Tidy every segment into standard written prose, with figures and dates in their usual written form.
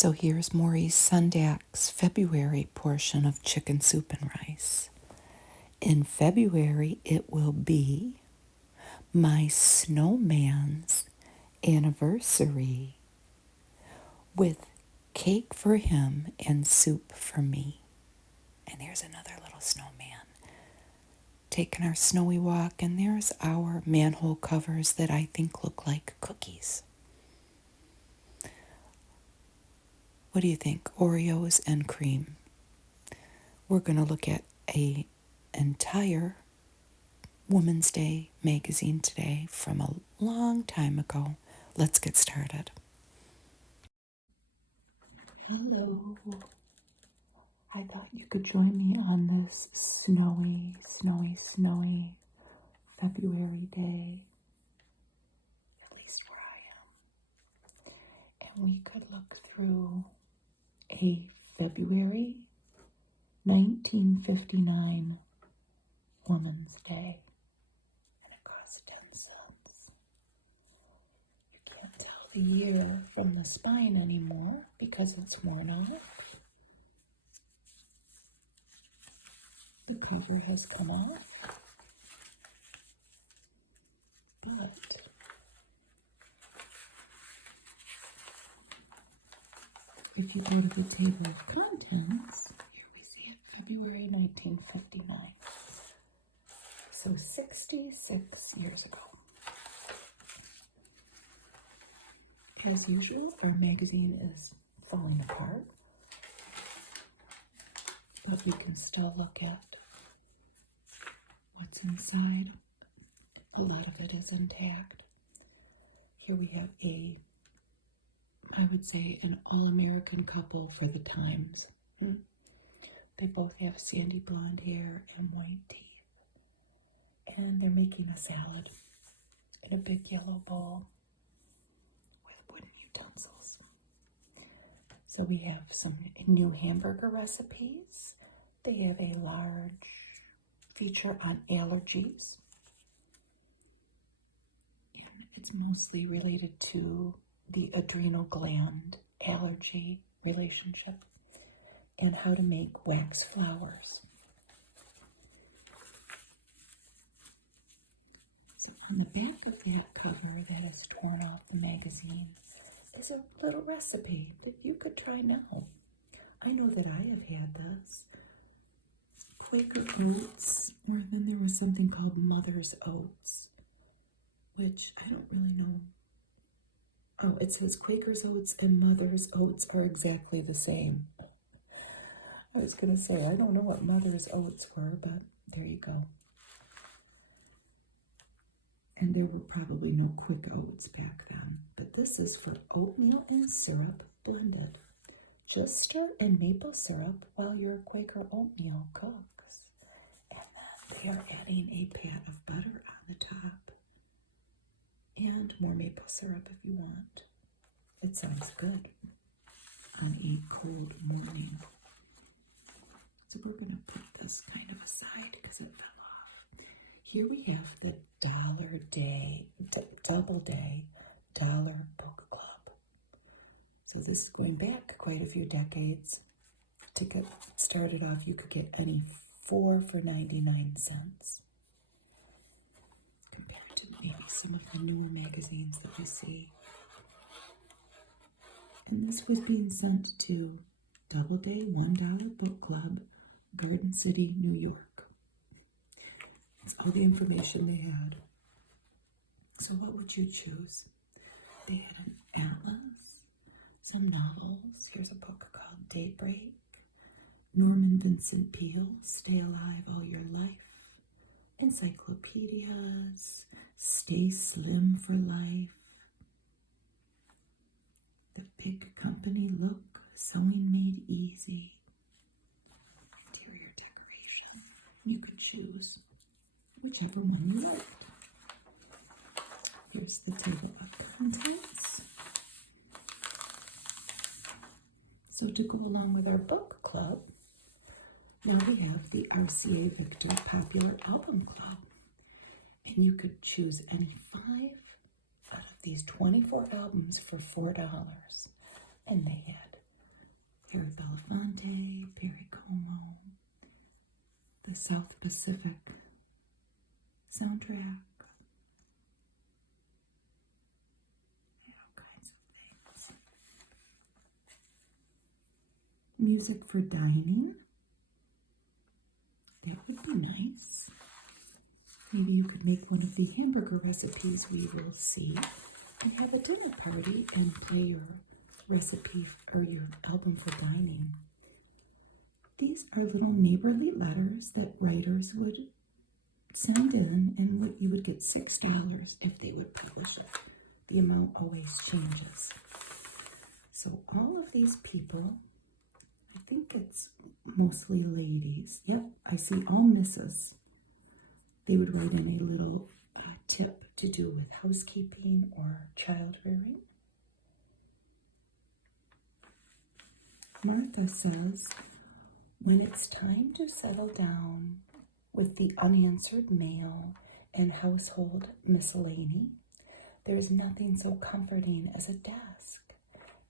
So here's Maurice Sundak's February portion of Chicken Soup and Rice. In February, it will be my snowman's anniversary with cake for him and soup for me. And there's another little snowman taking our snowy walk, and there's our manhole covers that I think look like cookies. What do you think? Oreos and cream. We're going to look at an entire Women's Day magazine today from a long time ago. Let's get started. Hello. I thought you could join me on this snowy February day, at least where I am. And we could look through a February 1959 Women's Day. And it costs 10 cents. You can't tell the year from the spine anymore because it's worn off. The cover has come off, but if you go to the table of contents, here we see it, February 1959. So 66 years ago. As usual, our magazine is falling apart, but we can still look at what's inside. A lot of it is intact. Here we have I would say, an all-American couple for the times. They both have sandy blonde hair and white teeth. And they're making a salad in a big yellow bowl with wooden utensils. So we have some new hamburger recipes. They have a large feature on allergies. And it's mostly related to the adrenal gland allergy relationship and how to make wax flowers. So on the back of that cover that is torn off the magazine is a little recipe that you could try now. I know that I have had this. Quaker oats, or then there was something called Mother's Oats, which I don't really know. Oh, it says Quaker's Oats and Mother's Oats are exactly the same. I was going to say, I don't know what Mother's Oats were, but there you go. And there were probably no quick oats back then. But this is for oatmeal and syrup blended. Just stir in maple syrup while your Quaker oatmeal cooks. And then they are adding a pat of butter on the top. And more maple syrup if you want. It sounds good on a cold morning. So we're going to put this kind of aside because it fell off. Here we have the Double Day Dollar Book Club. So this is going back quite a few decades. To get started off, you could get any 4 for 99 cents. Compared to maybe some of the newer magazines that we see. And this was being sent to Doubleday $1 Book Club, Garden City, New York. That's all the information they had. So what would you choose? They had an atlas, some novels. Here's a book called Daybreak. Norman Vincent Peale, Stay Alive All Your Life. Encyclopedias, Stay Slim for Life. The Big Company Look, Sewing Made Easy. Interior decoration. You could choose whichever one you liked. Here's the table of contents. So to go along with our book club, now we have the RCA Victor Popular Album Club. And you could choose any 5 out of these 24 albums for $4. And they had Harry Belafonte, Perry Como, the South Pacific soundtrack, all kinds of things. Music for dining. That would be nice. Maybe you could make one of the hamburger recipes we will see and have a dinner party and play your recipe or your album for dining. These are little neighborly letters that writers would send in, and what you would get $6 if they would publish it. The amount always changes. So all of these people, I think it's mostly ladies. Yep, I see all misses. They would write in a little tip to do with housekeeping or child rearing. Martha says, when it's time to settle down with the unanswered mail and household miscellany, there's nothing so comforting as a desk.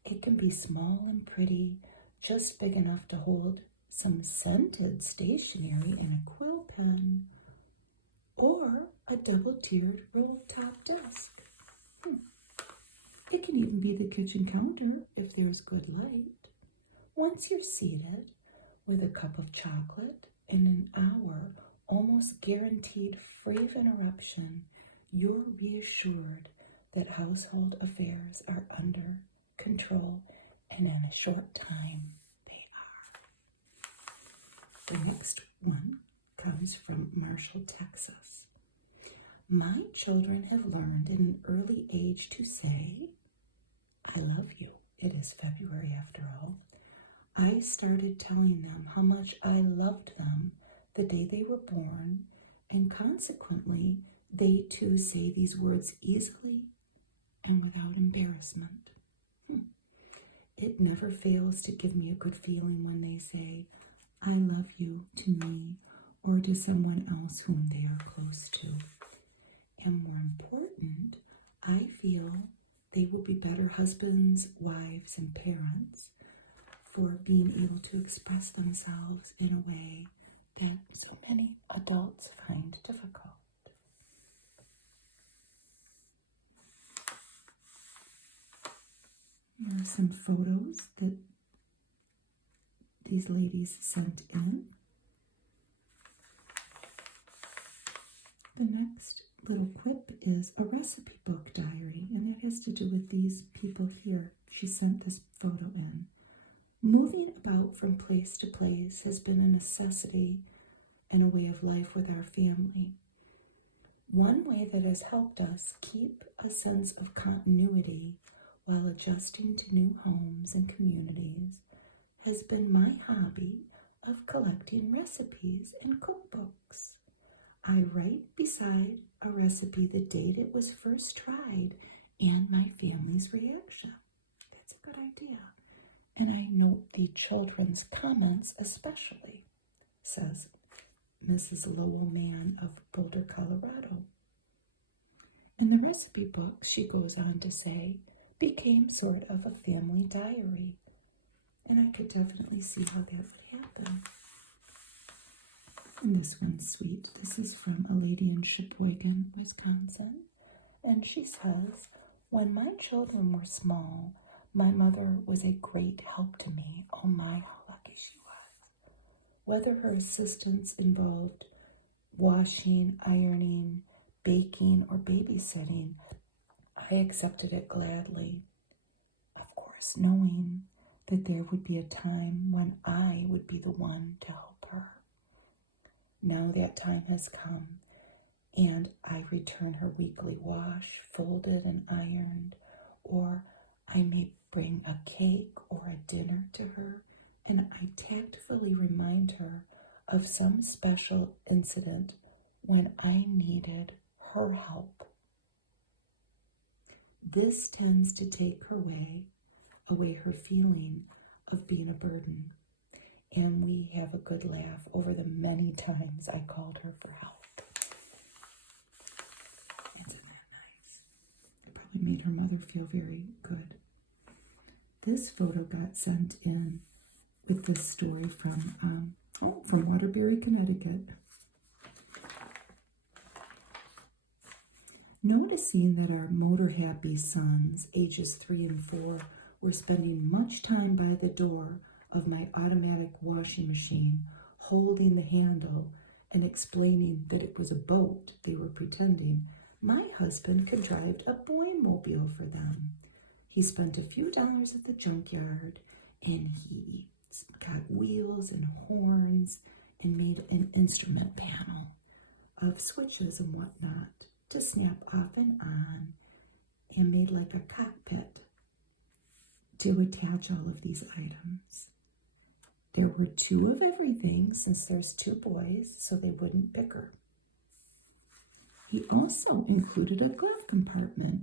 It can be small and pretty, just big enough to hold some scented stationery and a quill pen, or a double-tiered roll-top desk. It can even be the kitchen counter if there's good light. Once you're seated with a cup of chocolate in an hour, almost guaranteed free of interruption, you're reassured that household affairs are under control, and in a short time they are. The next one comes from Marshall, Texas. My children have learned in an early age to say, I love you. It is February after all. I started telling them how much I loved them the day they were born, and consequently, they too say these words easily and without embarrassment. It never fails to give me a good feeling when they say, I love you to me or to someone else whom they are close to. And more important, I feel they will be better husbands, wives, and parents for being able to express themselves in a way that so many adults find difficult. Here are some photos that these ladies sent in. The next little quip is a recipe book diary, and that has to do with these people here. She sent this photo in. Moving about from place to place has been a necessity and a way of life with our family. One way that has helped us keep a sense of continuity while adjusting to new homes and communities has been my hobby of collecting recipes and cookbooks. I write beside a recipe the date it was first tried and my family's reaction. That's a good idea. And I note the children's comments especially, says Mrs. Lowell Mann of Boulder, Colorado. In the recipe book, she goes on to say, became sort of a family diary. And I could definitely see how that would happen. And this one's sweet. This is from a lady in Sheboygan, Wisconsin. And she says, when my children were small, my mother was a great help to me. Oh my, how lucky she was. Whether her assistance involved washing, ironing, baking, or babysitting, I accepted it gladly. Of course, knowing that there would be a time when I would be the one to help her. Now that time has come, and I return her weekly wash, folded and ironed, or I may bring a cake or a dinner to her, and I tactfully remind her of some special incident when I needed her help. This tends to take her away her feeling of being a burden, and we have a good laugh over the many times I called her for help. Isn't that nice? It probably made her mother feel very good. This photo got sent in with this story from Waterbury, Connecticut. Noticing that our motor-happy sons, ages 3 and 4, were spending much time by the door of my automatic washing machine, holding the handle and explaining that it was a boat they were pretending, my husband contrived a boy-mobile for them. He spent a few dollars at the junkyard, and he got wheels and horns and made an instrument panel of switches and whatnot to snap off and on, and made like a cockpit to attach all of these items. There were 2 of everything, since there's 2 boys, so they wouldn't bicker. He also included a glove compartment,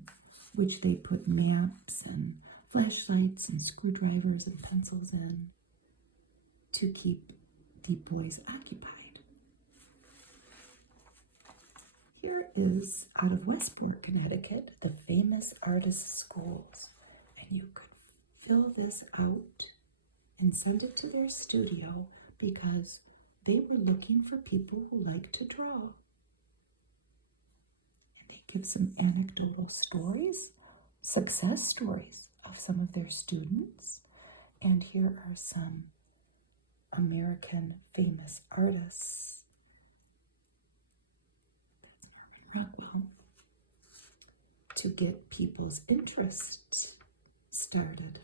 which they put maps and flashlights and screwdrivers and pencils in to keep the boys occupied. Here is, out of Westport, Connecticut, the famous artist schools. And you could fill this out and send it to their studio because they were looking for people who like to draw. And they give some anecdotal stories, success stories of some of their students. And here are some American famous artists. Rockwell, to get people's interest started.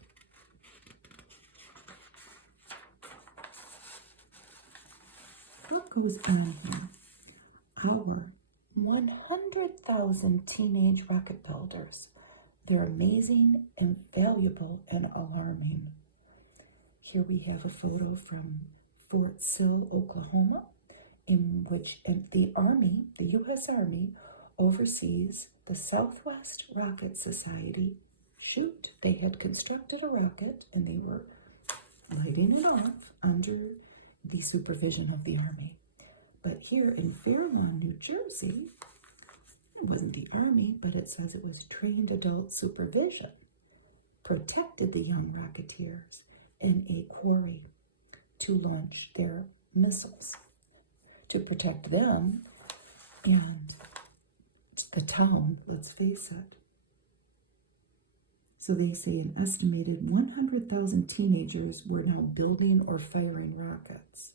What goes on here? Our 100,000 teenage rocket builders. They're amazing and valuable and alarming. Here we have a photo from Fort Sill, Oklahoma, in which the Army, the U.S. Army, oversees the Southwest Rocket Society shoot. They had constructed a rocket and they were lighting it off under the supervision of the Army. But here in Fair Lawn, New Jersey, it wasn't the Army, but it says it was trained adult supervision, protected the young Rocketeers in a quarry to launch their missiles, to protect them and the town, let's face it. So they say an estimated 100,000 teenagers were now building or firing rockets.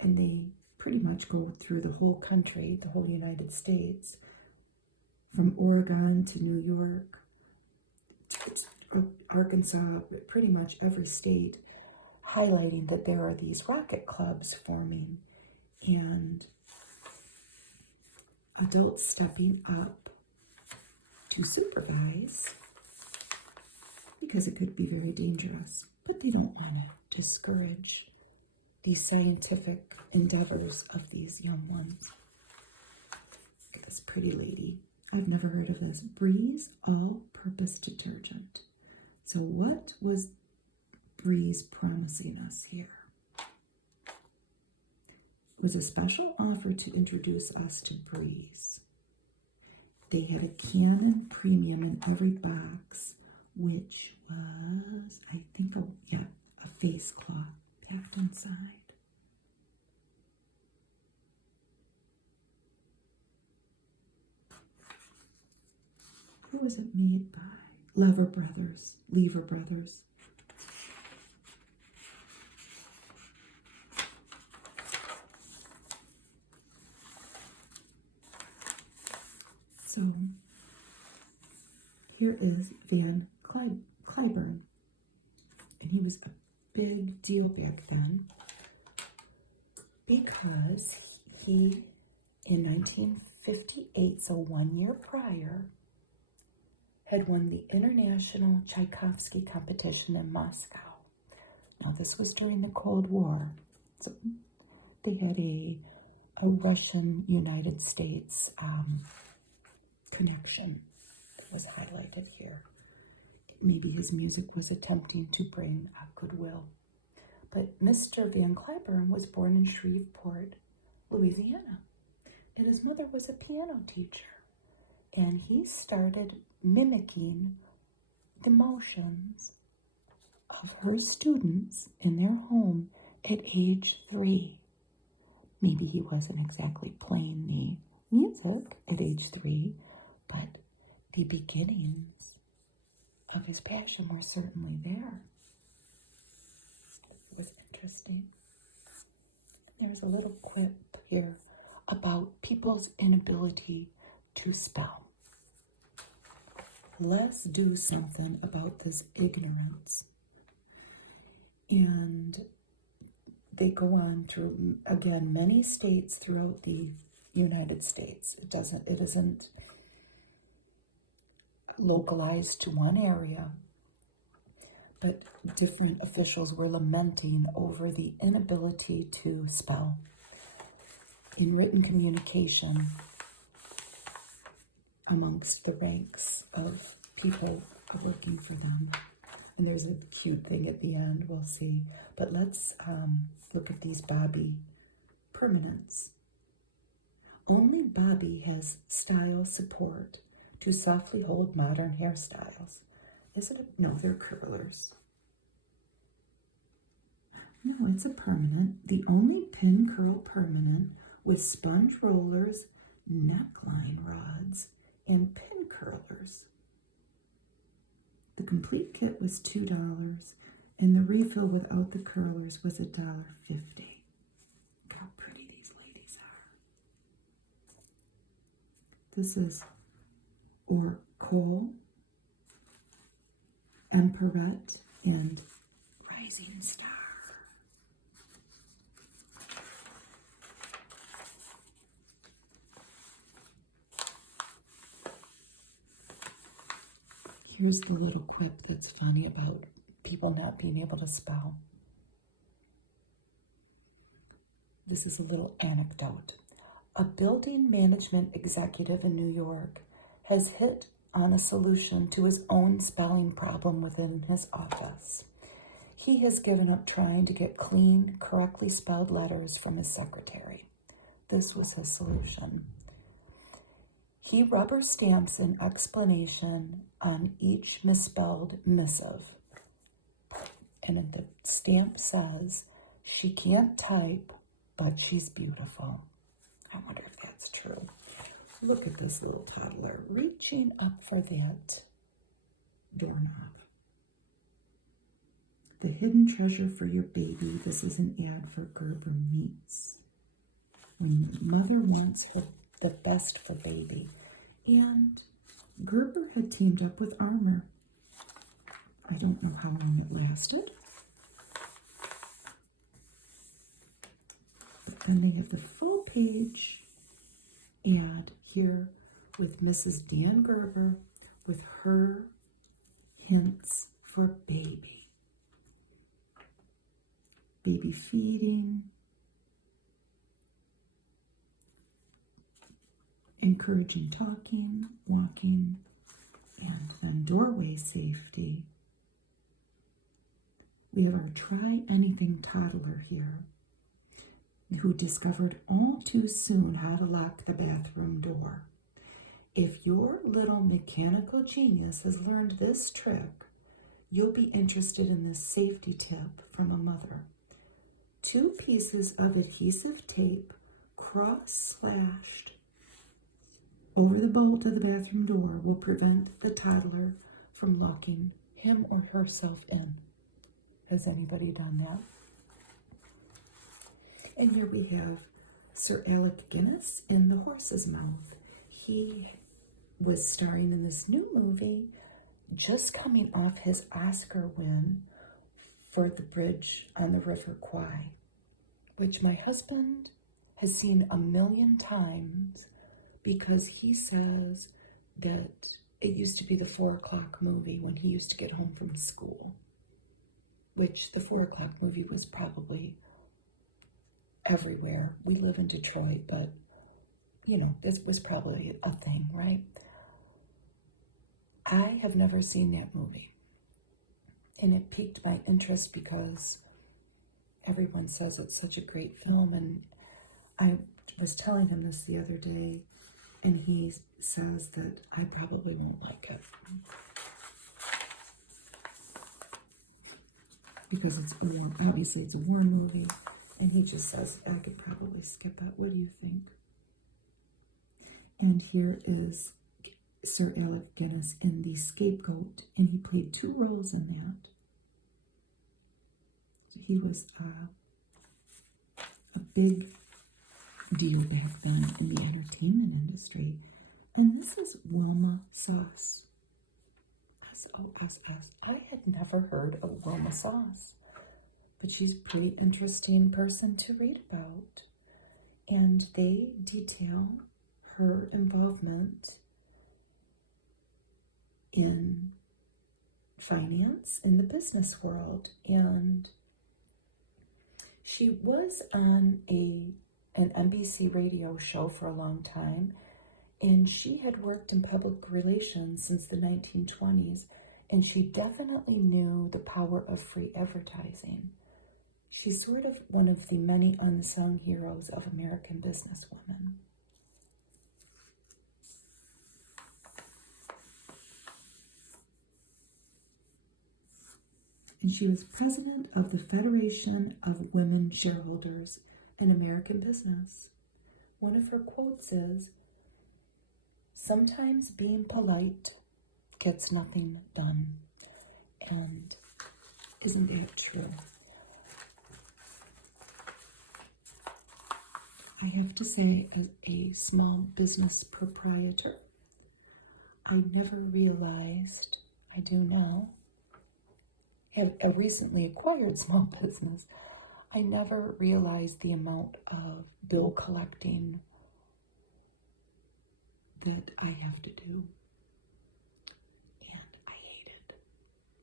And they pretty much go through the whole country, the whole United States, from Oregon to New York, to Arkansas, pretty much every state, highlighting that there are these rocket clubs forming and adults stepping up to supervise because it could be very dangerous. But they don't want to discourage the scientific endeavors of these young ones. Look at this pretty lady. I've never heard of this. Breeze all-purpose detergent. So what was Breeze promising us here? It was a special offer to introduce us to Breeze. They had a Canon Premium in every box, which was, I think, a face cloth packed inside. Who was it made by? Lever Brothers. So here is Van Cliburn, and he was a big deal back then because he, in 1958, so 1 year prior, had won the International Tchaikovsky competition in Moscow. Now, this was during the Cold War, so they had a Russian-United States connection that was highlighted here. Maybe his music was attempting to bring goodwill. But Mr. Van Cliburn was born in Shreveport, Louisiana, and his mother was a piano teacher. And he started mimicking the motions of of her students in their home at age 3. Maybe he wasn't exactly playing the music at age 3, but the beginnings of his passion were certainly there. It was interesting. There's a little quip here about people's inability to spell. Let's do something about this ignorance. And they go on through, again, many states throughout the United States. It isn't localized to one area, but different officials were lamenting over the inability to spell in written communication amongst the ranks of people working for them. And there's a cute thing at the end, we'll see. But let's look at these Bobby permanents. Only Bobby has style support to softly hold modern hairstyles. Isn't it? No, they're curlers. No, it's a permanent. The only pin curl permanent with sponge rollers, neckline rods, and pin curlers. The complete kit was $2, and the refill without the curlers was $1.50. Look how pretty these ladies are. This is Cole, Emperette, and Rising Star. Here's the little quip that's funny about people not being able to spell. This is a little anecdote. A building management executive in New York has hit on a solution to his own spelling problem within his office. He has given up trying to get clean, correctly spelled letters from his secretary. This was his solution. He rubber stamps an explanation on each misspelled missive. And the stamp says, "She can't type, but she's beautiful." I wonder if that's true. Look at this little toddler reaching up for that doorknob. The hidden treasure for your baby. This is an ad for Gerber Meats. When mother wants the best for baby. And Gerber had teamed up with Armour. I don't know how long it lasted. But then they have the full page ad here with Mrs. Dan Gerber with her hints for baby. Baby feeding, encouraging talking, walking, and then doorway safety. We have our try anything toddler here who discovered all too soon how to lock the bathroom door. If your little mechanical genius has learned this trick, you'll be interested in this safety tip from a mother. 2 pieces of adhesive tape cross-slashed over the bolt of the bathroom door will prevent the toddler from locking him or herself in. Has anybody done that? And here we have Sir Alec Guinness in The Horse's Mouth. He was starring in this new movie, just coming off his Oscar win for The Bridge on the River Kwai, which my husband has seen 1,000,000 times because he says that it used to be the 4 o'clock movie when he used to get home from school, which the 4 o'clock movie was probably everywhere. We live in Detroit, but, you know, this was probably a thing, right? I have never seen that movie, and it piqued my interest because everyone says it's such a great film, and I was telling him this the other day, and he says that I probably won't like it. because obviously it's a war movie. And he just says, I could probably skip it. What do you think? And here is Sir Alec Guinness in The Scapegoat, and he played 2 roles in that. So he was a big deal back then in the entertainment industry. And this is Wilma Soss. S-O-S-S. I had never heard of Wilma Soss, but she's a pretty interesting person to read about. And they detail her involvement in finance in the business world. And she was on an NBC radio show for a long time, and she had worked in public relations since the 1920s, and she definitely knew the power of free advertising. She's sort of one of the many unsung heroes of American businesswomen. And she was president of the Federation of Women Shareholders in American Business. One of her quotes is, "Sometimes being polite gets nothing done." And isn't that true? I have to say, as a small business proprietor, I never realized, I do now, have a recently acquired small business, I never realized the amount of bill collecting that I have to do. And I hate it.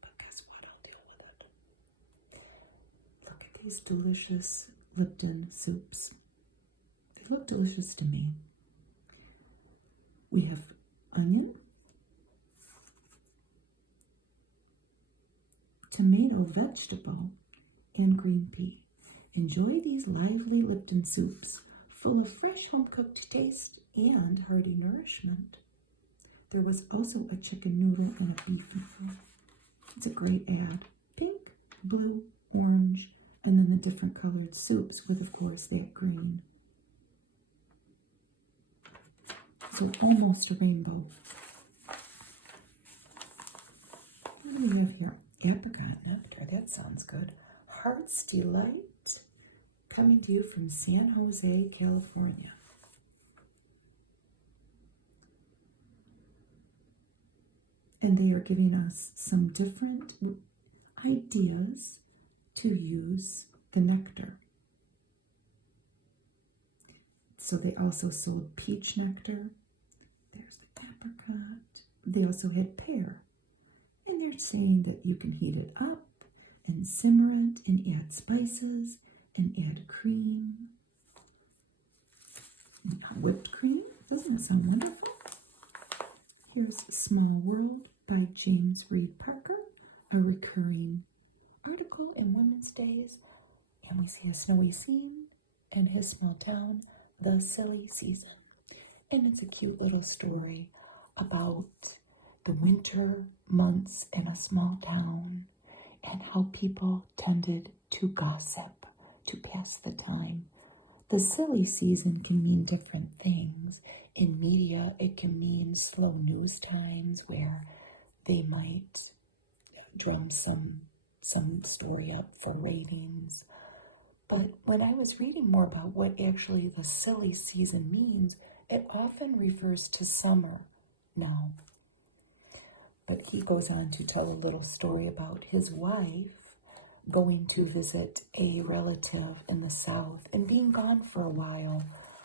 But guess what? I'll deal with it. Look at these delicious Lipton soups. They look delicious to me. We have onion, tomato, vegetable, and green pea. Enjoy these lively Lipton soups, full of fresh home-cooked taste and hearty nourishment. There was also a chicken noodle and a beef noodle. It's a great ad. Pink, blue, orange, and then the different colored soups with, of course, that green. So almost a rainbow. What do we have here? Apricot nectar. That sounds good. Heart's Delight, coming to you from San Jose, California. And they are giving us some different ideas to use the nectar. So they also sold peach nectar. There's the apricot. They also had pear. And they're saying that you can heat it up and simmer it and add spices and add cream. Whipped cream. Doesn't that sound wonderful? Here's Small World by James Reed Parker, a recurring article in Women's Days. And we see a snowy scene in his small town, the silly season. And it's a cute little story about the winter months in a small town and how people tended to gossip to pass the time. The silly season can mean different things. In media, it can mean slow news times where they might drum some story up for ratings. But when I was reading more about what actually the silly season means, it often refers to summer now. But he goes on to tell a little story about his wife going to visit a relative in the South and being gone for a while.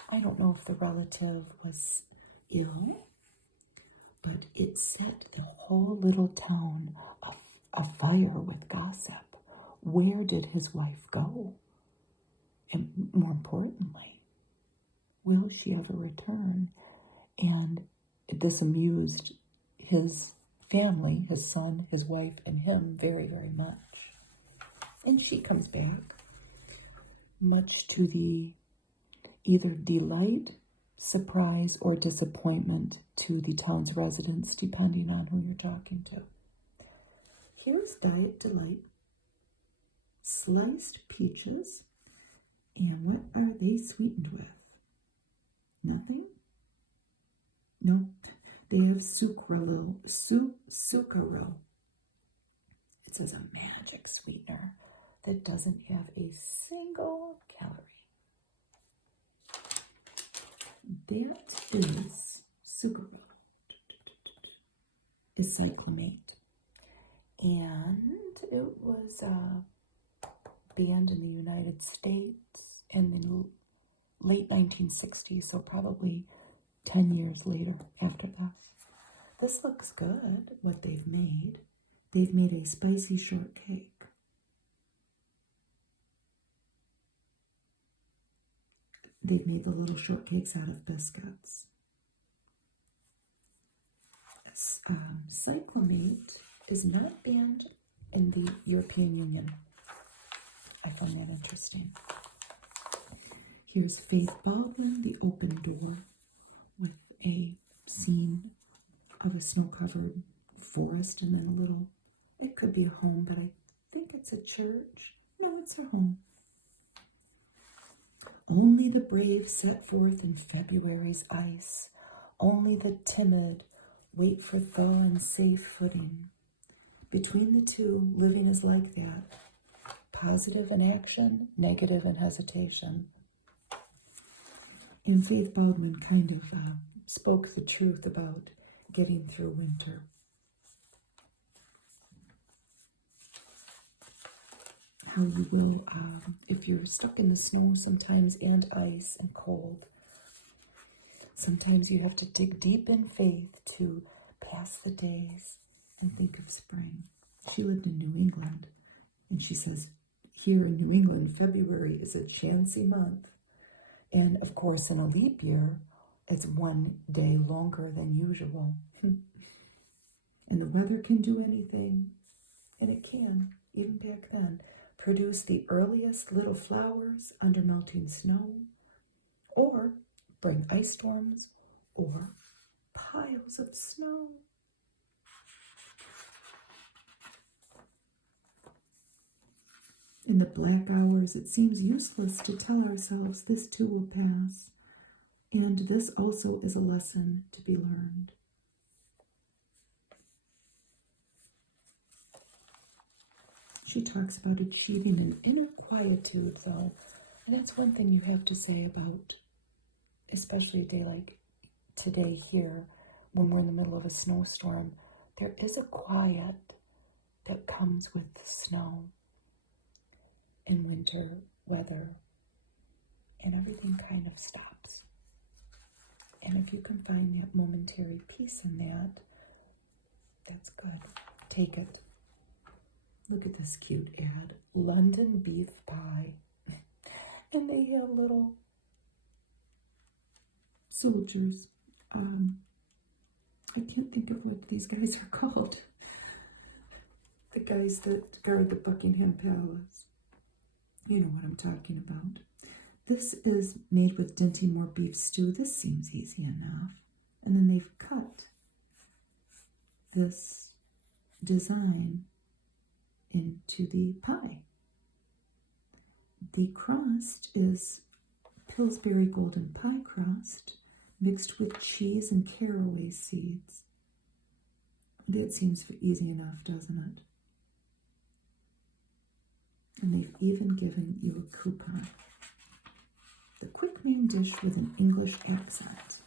I don't know if the relative was ill, but it set the whole little town afire with gossip. Where did his wife go? And more importantly, will she ever return? And this amused his family, his son, his wife, and him very, very much. And she comes back, much to the either delight, surprise, or disappointment to the town's residents, depending on who you're talking to. Here's Diet Delight. sliced peaches. And what are they sweetened with? Nothing? No, they have sucralil. Sucralil. It says a magic sweetener that doesn't have a single calorie. That is sucralil. Is cyclamate. And it was banned in the United States in the late 1960s, so probably 10 years later after this. This looks good, what they've made. They've made a spicy shortcake. They've made the little shortcakes out of biscuits. Cyclamate is not banned in the European Union. I find that interesting. Here's Faith Baldwin, The Open Door, with a scene of a snow-covered forest and then a little, it could be a home, but I think it's a church. No, it's her home. Only the brave set forth in February's ice. Only the timid wait for thaw and safe footing. Between the two, living is like that. Positive in action, negative in hesitation. And Faith Baldwin kind of spoke the truth about getting through winter. How you will, if you're stuck in the snow sometimes and ice and cold, sometimes you have to dig deep in faith to pass the days and think of spring. She lived in New England, and she says, here in New England, February is a chancy month. And of course, in a leap year, it's one day longer than usual. And the weather can do anything, and it can, even back then, produce the earliest little flowers under melting snow, or bring ice storms, or piles of snow. In the black hours, it seems useless to tell ourselves this too will pass, and this also is a lesson to be learned. She talks about achieving an inner quietude, though, and that's one thing you have to say about, especially a day like today here, when we're in the middle of a snowstorm. There is a quiet that comes with the snow in winter weather, and everything kind of stops. And if you can find that momentary peace in that, that's good. Take it. Look at this cute ad. London beef pie. And they have little soldiers. I can't think of what these guys are called. The guys that guard the Buckingham Palace. You know what I'm talking about. This is made with Dinty-Moore beef stew. This seems easy enough. And then they've cut this design into the pie. The crust is Pillsbury golden pie crust mixed with cheese and caraway seeds. That seems easy enough, doesn't it? And they've even given you a coupon. The quick main dish with an English accent.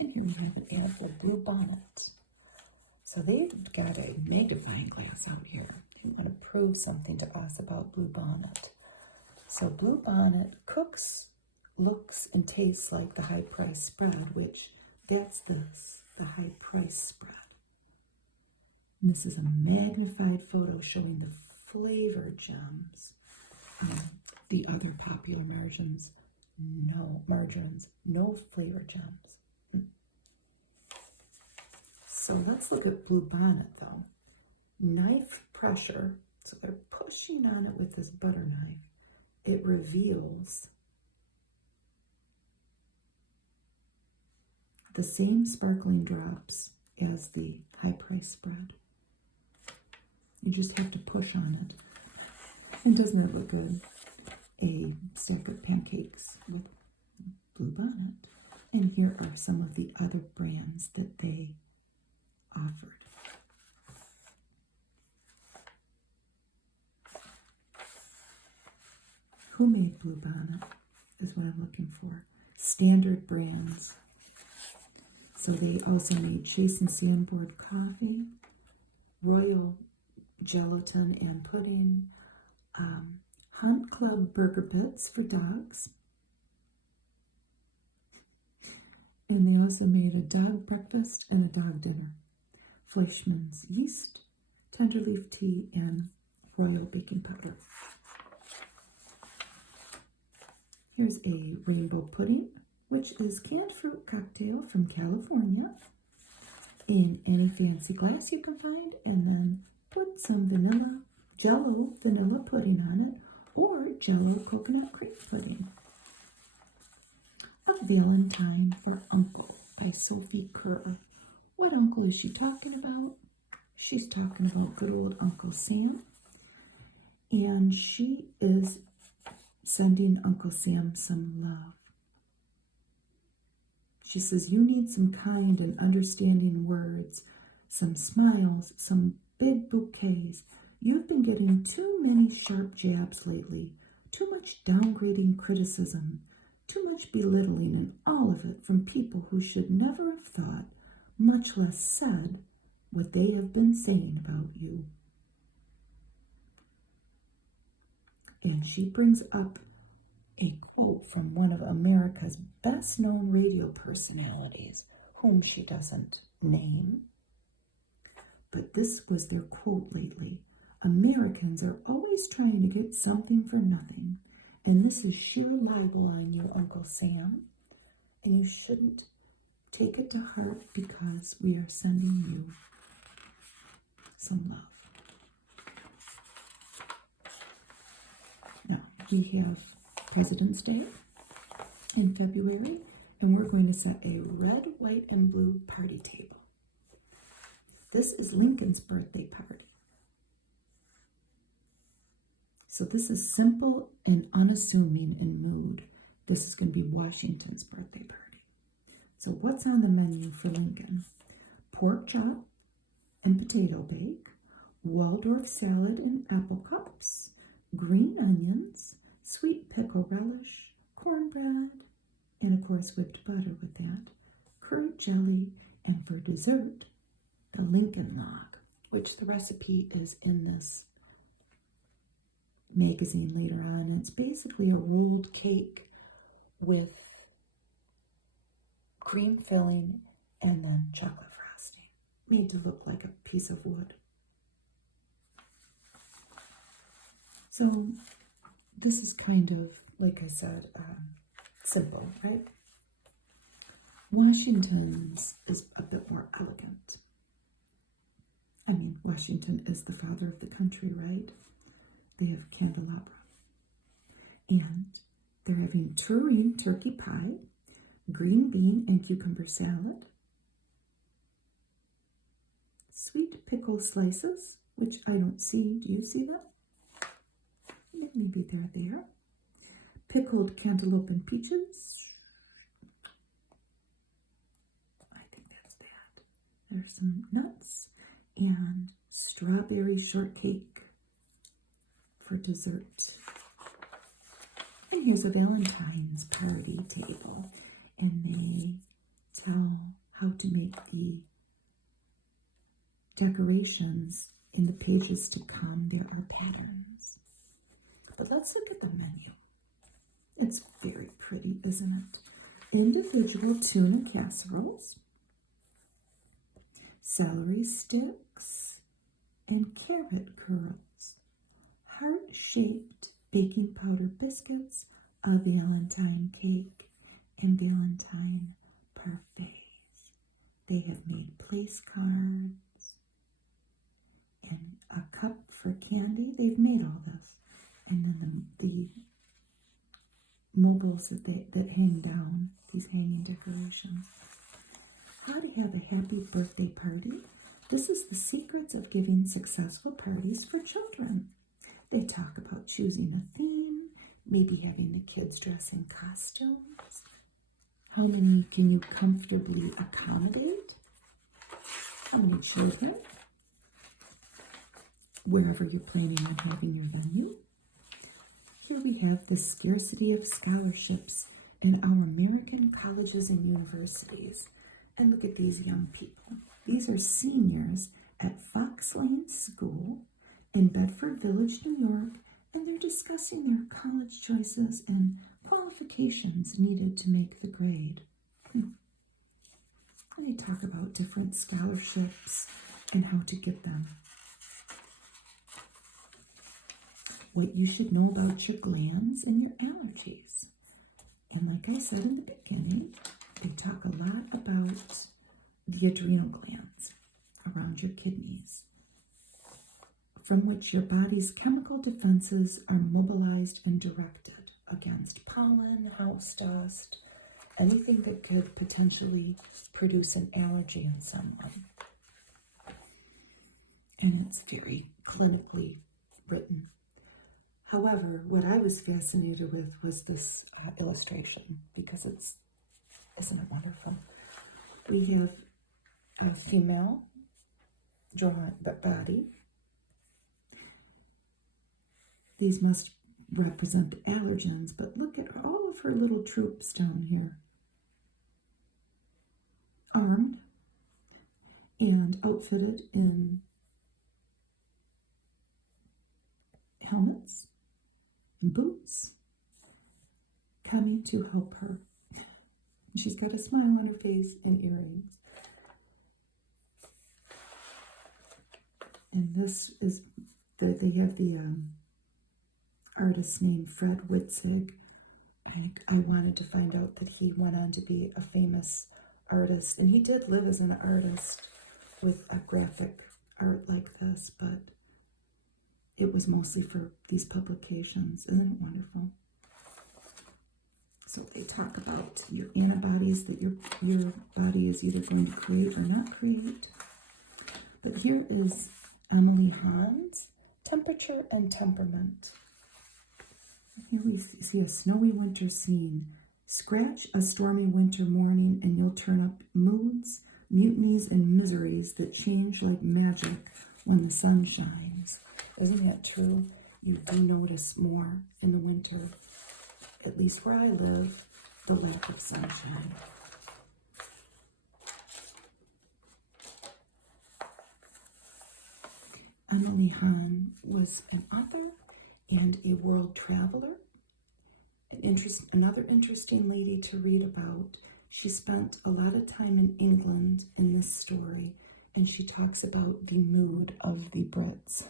And here we have an ad for Blue Bonnet. So they've got a magnifying glass out here. They want to prove something to us about Blue Bonnet. So Blue Bonnet cooks, looks, and tastes like the high price spread, which that's this, the high price spread. And this is a magnified photo showing the flavor gems. The other popular margarines, no flavor gems. So let's look at Blue Bonnet though. Knife pressure, so they're pushing on it with this butter knife. It reveals the same sparkling drops as the high price spread. You just have to push on it. And doesn't that look good? A stack of pancakes with Bluebonnet. And here are some of the other brands that they offered. Who made Bluebonnet is what I'm looking for. Standard brands. So they also made Chase and Sanborn coffee, Royal gelatin and pudding, Hunt Club burger bits for dogs. And they also made a dog breakfast and a dog dinner. Fleischmann's yeast, tenderleaf tea, and royal baking powder. Here's a rainbow pudding, which is canned fruit cocktail from California in any fancy glass you can find, and then put some Jello vanilla pudding on it, or Jello coconut cream pudding. A Valentine for Uncle by Sophie Kerr. What uncle is she talking about? She's talking about good old Uncle Sam. And she is sending Uncle Sam some love. She says, you need some kind and understanding words, some smiles, some big bouquets. You've been getting too many sharp jabs lately, too much downgrading criticism, too much belittling, and all of it from people who should never have thought, much less said, what they have been saying about you. And she brings up a quote from one of America's best-known radio personalities, whom she doesn't name. But this was their quote lately. Americans are always trying to get something for nothing. And this is sheer libel on you, Uncle Sam. And you shouldn't take it to heart because we are sending you some love. Now, we have President's Day in February, and we're going to set a red, white, and blue party table. This is Lincoln's birthday party. So this is simple and unassuming in mood. This is going to be Washington's birthday party. So what's on the menu for Lincoln? Pork chop and potato bake, Waldorf salad and apple cups, green onions, sweet pickle relish, cornbread, and of course whipped butter with that, curd jelly, and for dessert, the Lincoln log, which the recipe is in this magazine later on. It's basically a rolled cake with cream filling and then chocolate frosting, made to look like a piece of wood. So this is kind of, like I said, simple, right? Washington's is a bit more elegant. I mean, Washington is the father of the country, right? They have candelabra. And they're having tureen turkey pie, green bean and cucumber salad, sweet pickle slices, which I don't see. Do you see them? Maybe they're there. Pickled cantaloupe and peaches. I think that's that. There's some nuts and strawberry shortcake for dessert. And here's a Valentine's party table. And they tell how to make the decorations in the pages to come. There are patterns. But let's look at the menu. It's very pretty, isn't it? Individual tuna casseroles, celery sticks, and carrot curls, heart-shaped baking powder biscuits, a Valentine cake, and Valentine parfaits. They have made place cards and a cup for candy. They've made all this. And then the mobiles that hang down, these hanging decorations. How to have a happy birthday party. This is the secrets of giving successful parties for children. They talk about choosing a theme, maybe having the kids dress in costumes. How many can you comfortably accommodate? How many children? Wherever you're planning on having your venue. Here we have the scarcity of scholarships in our American colleges and universities. And look at these young people. These are seniors at Fox Lane School in Bedford Village, New York, and they're discussing their college choices and qualifications needed to make the grade. They talk about different scholarships and how to get them. What you should know about your glands and your allergies. And like I said in the beginning, they talk a lot about the adrenal glands around your kidneys, from which your body's chemical defenses are mobilized and directed against pollen, house dust, anything that could potentially produce an allergy in someone. And it's very clinically written. However, what I was fascinated with was this illustration, because isn't it wonderful? We have a female drawn body. These must represent the allergens, but look at all of her little troops down here. Armed and outfitted in helmets and boots, coming to help her. She's got a smile on her face and earrings. And this is, they have the artist named Fred Witzig. I wanted to find out that he went on to be a famous artist. And he did live as an artist with a graphic art like this, but it was mostly for these publications. Isn't it wonderful? So they talk about your antibodies that your body is either going to create or not create. But here is Emily Hahn's Temperature and Temperament. Here we see a snowy winter scene. Scratch a stormy winter morning and you'll turn up moods, mutinies, and miseries that change like magic when the sun shines. Isn't that true? You do notice more in the winter, at least where I live, the lack of sunshine. Emily Hahn was an author and a world traveler. Another interesting lady to read about. She spent a lot of time in England in this story, and she talks about the mood of the Brits.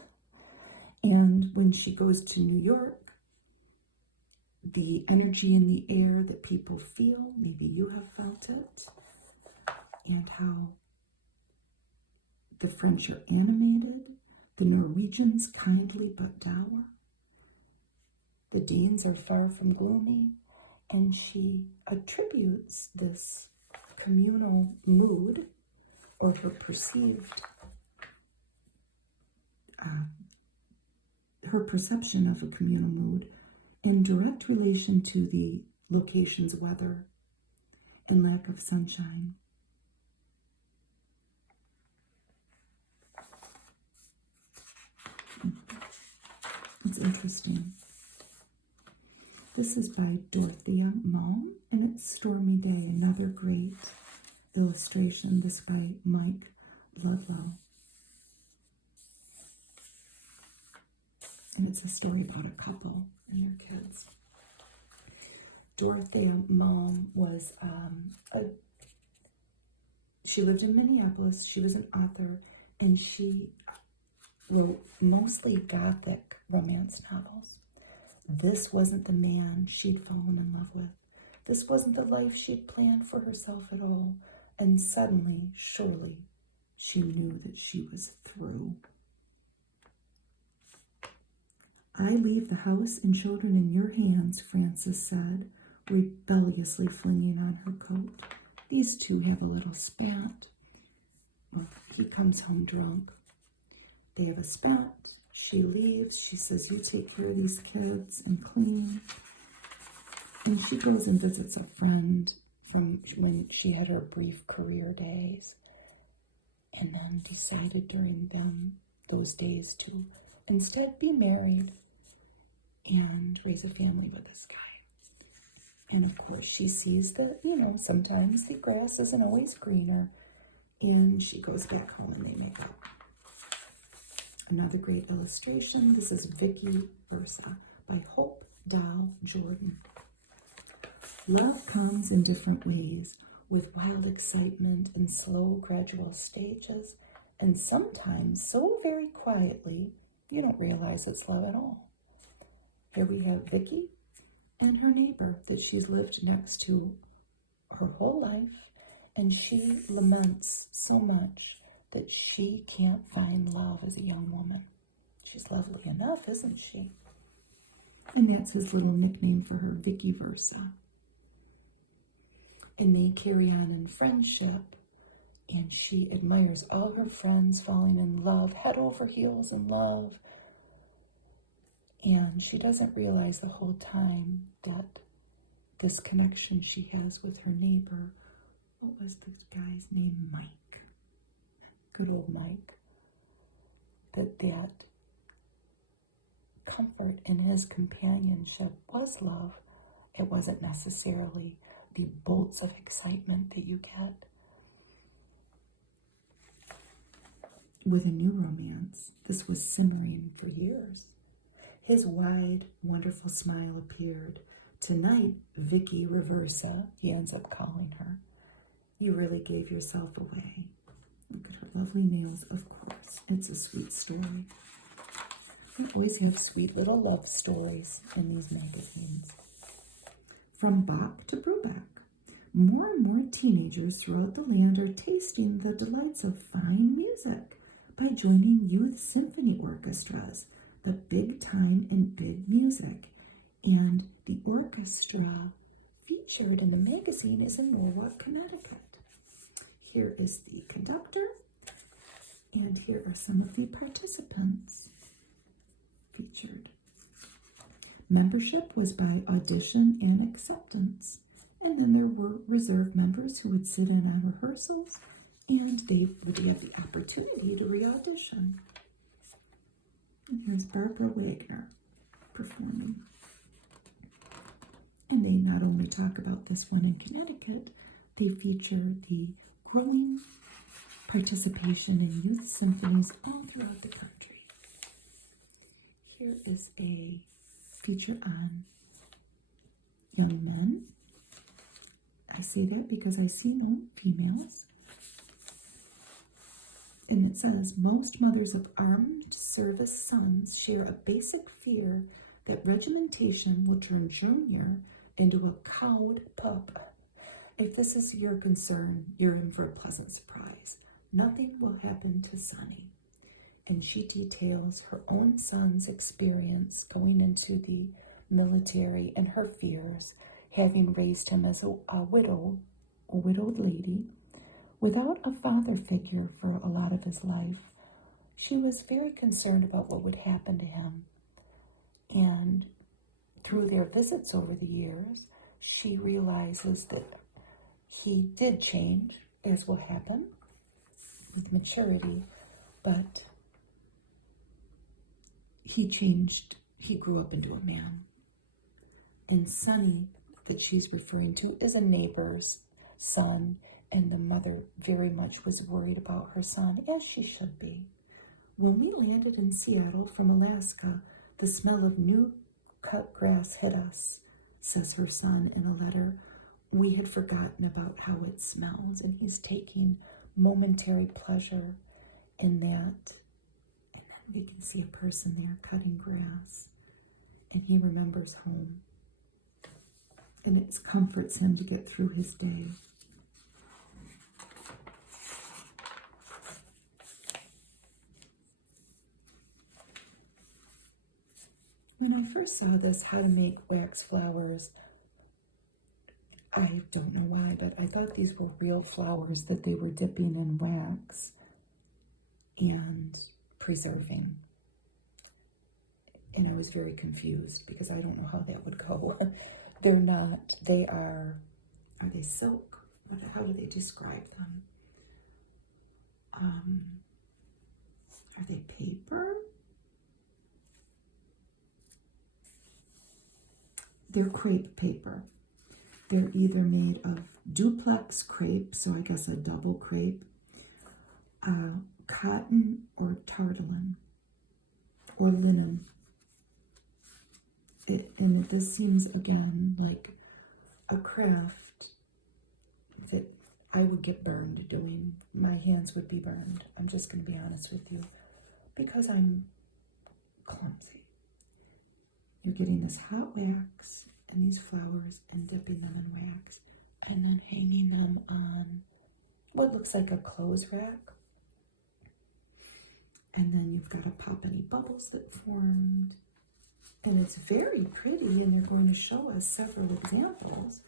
And when she goes to New York, the energy in the air that people feel, maybe you have felt it, and how the French are animated, the Norwegians kindly but dour, the Danes are far from gloomy, and she attributes this communal mood, or her perceived, her perception of a communal mood, in direct relation to the location's weather and lack of sunshine. It's interesting. This is by Dorothea Malm, and it's Stormy Day, another great illustration. This by Mike Ludlow. And it's a story about a couple and their kids. Dorothea Malm was she lived in Minneapolis. She was an author, and she wrote mostly Gothic romance novels. This wasn't the man she'd fallen in love with. This wasn't the life she'd planned for herself at all. And suddenly, surely, she knew that she was through. I leave the house and children in your hands, Frances said, rebelliously flinging on her coat. These two have a little spat. Well, he comes home drunk. They have a spat, She leaves. She says, you take care of these kids and clean. And she goes and visits a friend from when she had her brief career days. And then decided during those days to instead be married and raise a family with this guy. And of course, she sees that, sometimes the grass isn't always greener. And she goes back home and they make up. Another great illustration. This is Vicky Versa by Hope Dow Jordan. Love comes in different ways, with wild excitement and slow, gradual stages, and sometimes so very quietly, you don't realize it's love at all. Here we have Vicky and her neighbor that she's lived next to her whole life, and she laments so much that she can't find love as a young woman. She's lovely enough, isn't she? And that's his little nickname for her, Vicky Versa. And they carry on in friendship, and she admires all her friends falling in love, head over heels in love. And she doesn't realize the whole time that this connection she has with her neighbor, what was this guy's name? Mike. Good old Mike. That comfort in his companionship was love. It wasn't necessarily the bolts of excitement that you get with a new romance. This was simmering for years. His wide, wonderful smile appeared. Tonight, Vicky Reversa, he ends up calling her. You really gave yourself away. Look at her lovely nails, of course. It's a sweet story. We always have sweet little love stories in these magazines. From Bach to Brubeck, more and more teenagers throughout the land are tasting the delights of fine music by joining youth symphony orchestras, the big time in big music. And the orchestra featured in the magazine is in Norwalk, Connecticut. Here is the conductor, and here are some of the participants featured. Membership was by audition and acceptance, and then there were reserve members who would sit in on rehearsals, and they would have the opportunity to re-audition. And here's Barbara Wagner performing. And they not only talk about this one in Connecticut, they feature the growing participation in youth symphonies all throughout the country. Here is a feature on young men. I say that because I see no females. And it says, most mothers of armed service sons share a basic fear that regimentation will turn Junior into a cowed pup. If this is your concern, you're in for a pleasant surprise. Nothing will happen to Sonny. And she details her own son's experience going into the military and her fears, having raised him as a widowed lady, without a father figure for a lot of his life. She was very concerned about what would happen to him. And through their visits over the years, she realizes that he did change, as will happen with maturity, but he changed. He grew up into a man. And Sonny, that she's referring to, is a neighbor's son, and the mother very much was worried about her son, as she should be. When we landed in Seattle from Alaska, the smell of new cut grass hit us, says her son in a letter. We had forgotten about how it smells, and he's taking momentary pleasure in that. And then we can see a person there cutting grass, and he remembers home. And it comforts him to get through his day. When I first saw this, how to make wax flowers, I don't know why, but I thought these were real flowers that they were dipping in wax and preserving. And I was very confused because I don't know how that would go. They're not, are they silk? How do they describe them? Are they paper? They're crepe paper. They're either made of duplex crepe, so I guess a double crepe, cotton or tarlatan, or linen. And this seems, again, like a craft that I would get burned doing. My hands would be burned. I'm just going to be honest with you, because I'm clumsy. You're getting this hot wax and these flowers and dipping them in wax and then hanging them on what looks like a clothes rack. And then you've got to pop any bubbles that formed. And it's very pretty, and they're going to show us several examples.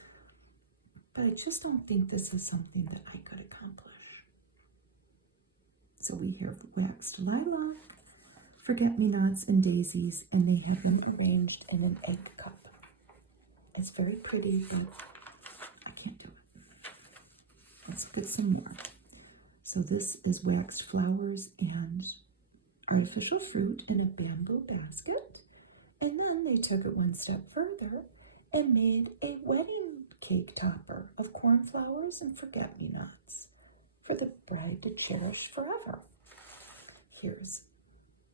But I just don't think this is something that I could accomplish. So we have waxed lilac, forget-me-nots, and daisies, and they have them arranged in an egg cup. It's very pretty, but I can't do it. Let's put some more. So this is waxed flowers and artificial fruit in a bamboo basket. And then they took it one step further and made a wedding cake topper of cornflowers and forget-me-nots for the bride to cherish forever. Here's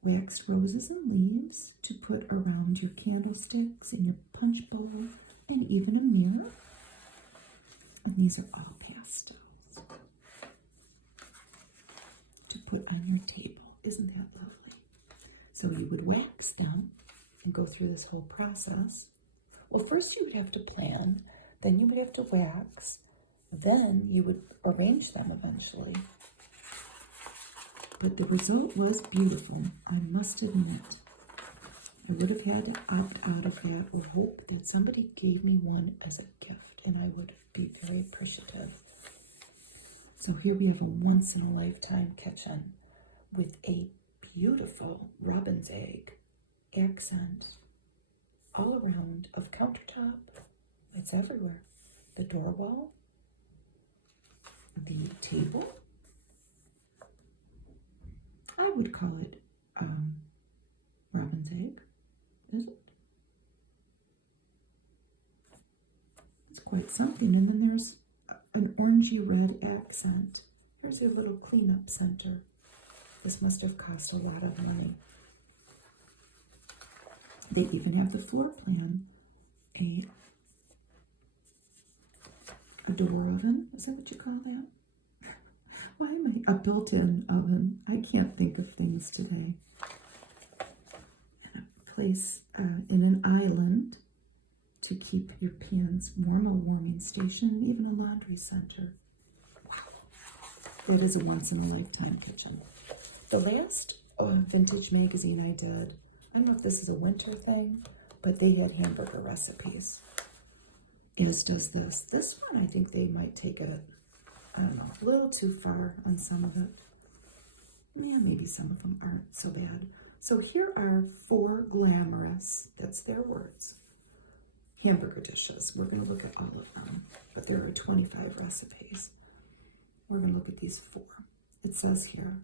waxed roses and leaves to put around your candlesticks and your punch bowl and even a mirror. And these are all pastels to put on your table. Isn't that lovely? So you would wax them and go through this whole process. Well, first you would have to plan, then you would have to wax, then you would arrange them eventually. But the result was beautiful, I must admit. I would have had to opt out of that or hope that somebody gave me one as a gift, and I would be very appreciative. So here we have a once-in-a-lifetime kitchen with a beautiful robin's egg accent all around of countertop. It's everywhere. The door wall, the table. I would call it robin's egg, is it? It's quite something. And then there's an orangey red accent. Here's your little cleanup center. This must have cost a lot of money. They even have the floor plan. A door oven, is that what you call that? Why am I? A built-in oven. I can't think of things today. And a place in an island to keep your pans warm, a warming station, even a laundry center. Wow. That is a once-in-a-lifetime kitchen. The last vintage magazine I did, I don't know if this is a winter thing, but they had hamburger recipes. As does this. This one, I think they might take it, I don't know, a little too far on some of it. Yeah, maybe some of them aren't so bad. So here are 4 glamorous, that's their words, hamburger dishes. We're going to look at all of them, but there are 25 recipes. We're going to look at these 4. It says here,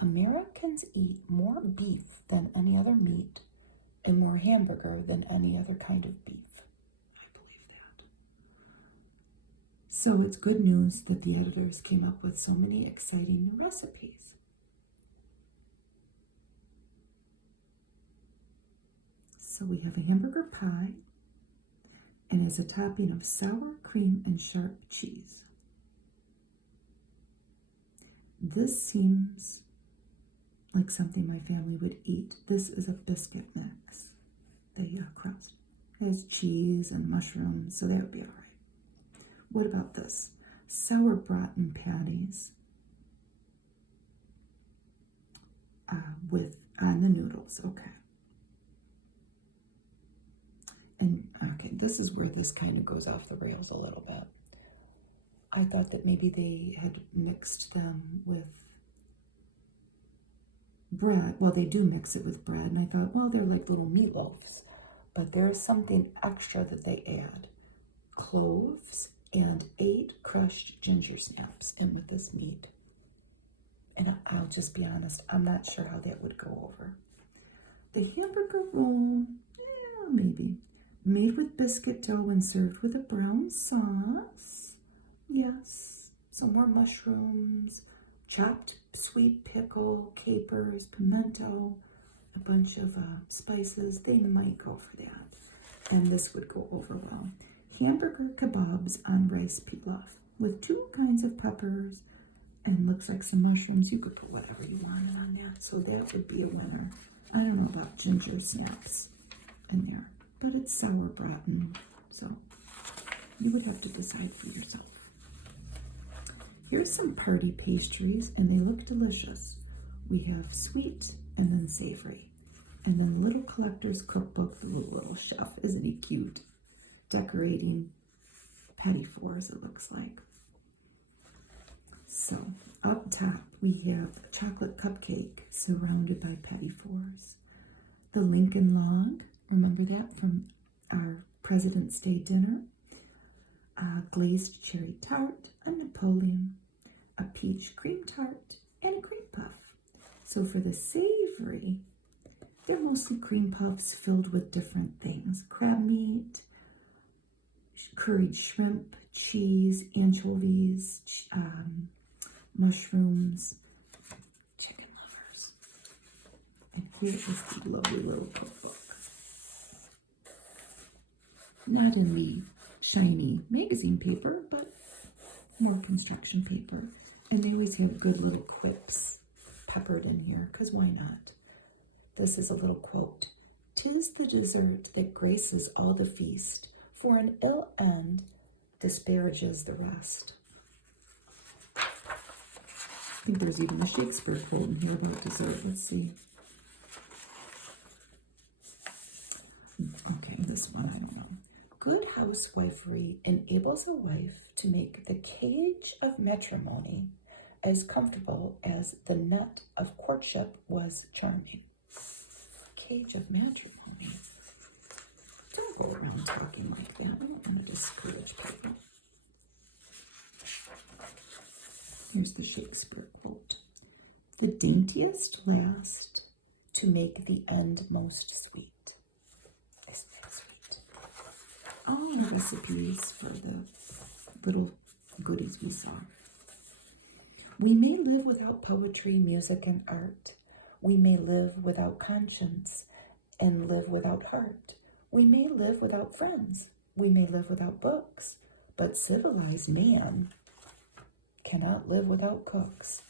Americans eat more beef than any other meat and more hamburger than any other kind of beef. I believe that. So it's good news that the editors came up with so many exciting new recipes. So we have a hamburger pie, and as a topping of sour cream and sharp cheese. This seems like something my family would eat. This is a biscuit mix, the crust. It has cheese and mushrooms, so that would be all right. What about this? Sauerbraten patties on the noodles. Okay. And okay, this is where this kind of goes off the rails a little bit. I thought that maybe they had mixed them with bread. Well, they do mix it with bread, and I thought, well, they're like little meatloaves. But there's something extra that they add. Cloves and 8 crushed ginger snaps in with this meat. And I'll just be honest, I'm not sure how that would go over. The hamburger roll, yeah, maybe. Made with biscuit dough and served with a brown sauce. Yes, some more mushrooms, chopped sweet pickle, capers, pimento, a bunch of spices. They might go for that. And this would go over well. Hamburger kebabs on rice pilaf with 2 kinds of peppers and looks like some mushrooms. You could put whatever you wanted on that. So that would be a winner. I don't know about ginger snaps in there, but it's sour braten, so you would have to decide for yourself. Here's some party pastries, and they look delicious. We have sweet and then savory. And then Little Collector's Cookbook, the little chef. Isn't he cute? Decorating petit fours, it looks like. So, up top, we have a chocolate cupcake surrounded by petit fours. The Lincoln Log, remember that from our President's Day dinner? A glazed cherry tart, a Napoleon, a peach cream tart, and a cream puff. So for the savory, they're mostly cream puffs filled with different things. Crab meat, curried shrimp, cheese, anchovies, mushrooms, chicken lovers. And here is the lovely little cookbook. Not in the shiny magazine paper, but more construction paper. And they always have good little quips peppered in here, because why not? This is a little quote. "'Tis the dessert that graces all the feast, for an ill end disparages the rest." I think there's even a Shakespeare quote in here about dessert. Let's see. Okay, this one, I don't know. "Good housewifery enables a wife to make the cage of matrimony as comfortable as the net of courtship was charming." Cage of matrimony. Don't go around talking like that. I don't want to discourage people. Here's the Shakespeare quote. "The daintiest last to make the end most sweet." Isn't that sweet? All the recipes for the little goodies we saw. "We may live without poetry, music, and art. We may live without conscience and live without heart. We may live without friends. We may live without books. But civilized man cannot live without cooks."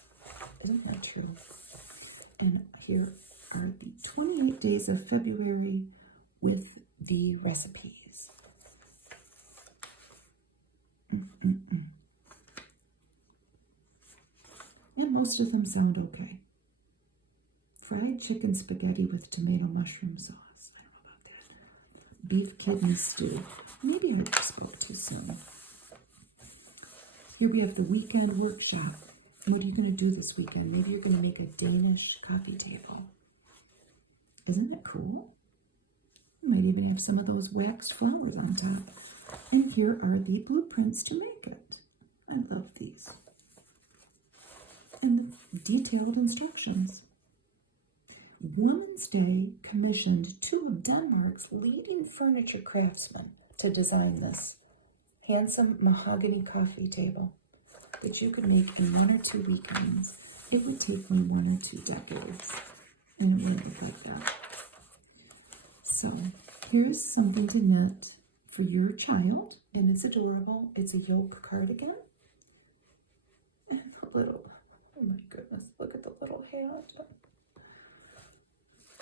Isn't that true? And here are the 28 days of February with the recipes. And most of them sound okay. Fried chicken spaghetti with tomato mushroom sauce. I don't know about that. Beef kidney stew. Maybe I spoke too soon. Here we have the weekend workshop. What are you going to do this weekend? Maybe you're going to make a Danish coffee table. Isn't it cool? You might even have some of those waxed flowers on top. And here are the blueprints to make it. I love these. And the detailed instructions. Women's Day commissioned 2 of Denmark's leading furniture craftsmen to design this handsome mahogany coffee table that you could make in 1 or 2 weekends. It would take them 1 or 2 decades, and it wouldn't look like that. So here's something to knit for your child, and it's adorable. It's a yoke cardigan, and the little, oh my goodness, look at the little hat.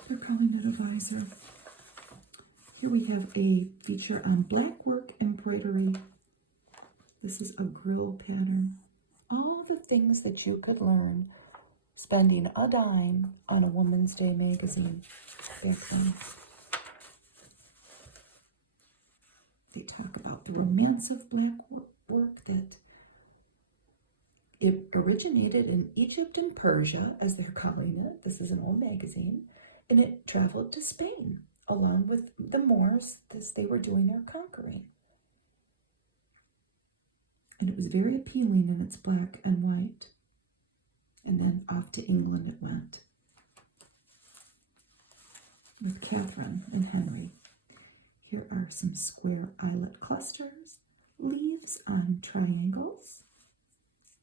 They're calling it a visor. Here we have a feature on black work embroidery. This is a grill pattern. All the things that you could learn spending a dime on a Woman's Day magazine back then. They talk about the romance of black work, that It originated in Egypt and Persia, as they're calling it. This is an old magazine. And it traveled to Spain, along with the Moors, as they were doing their conquering. And it was very appealing in its black and white. And then off to England it went, with Catherine and Henry. Here are some square eyelet clusters, leaves on triangles,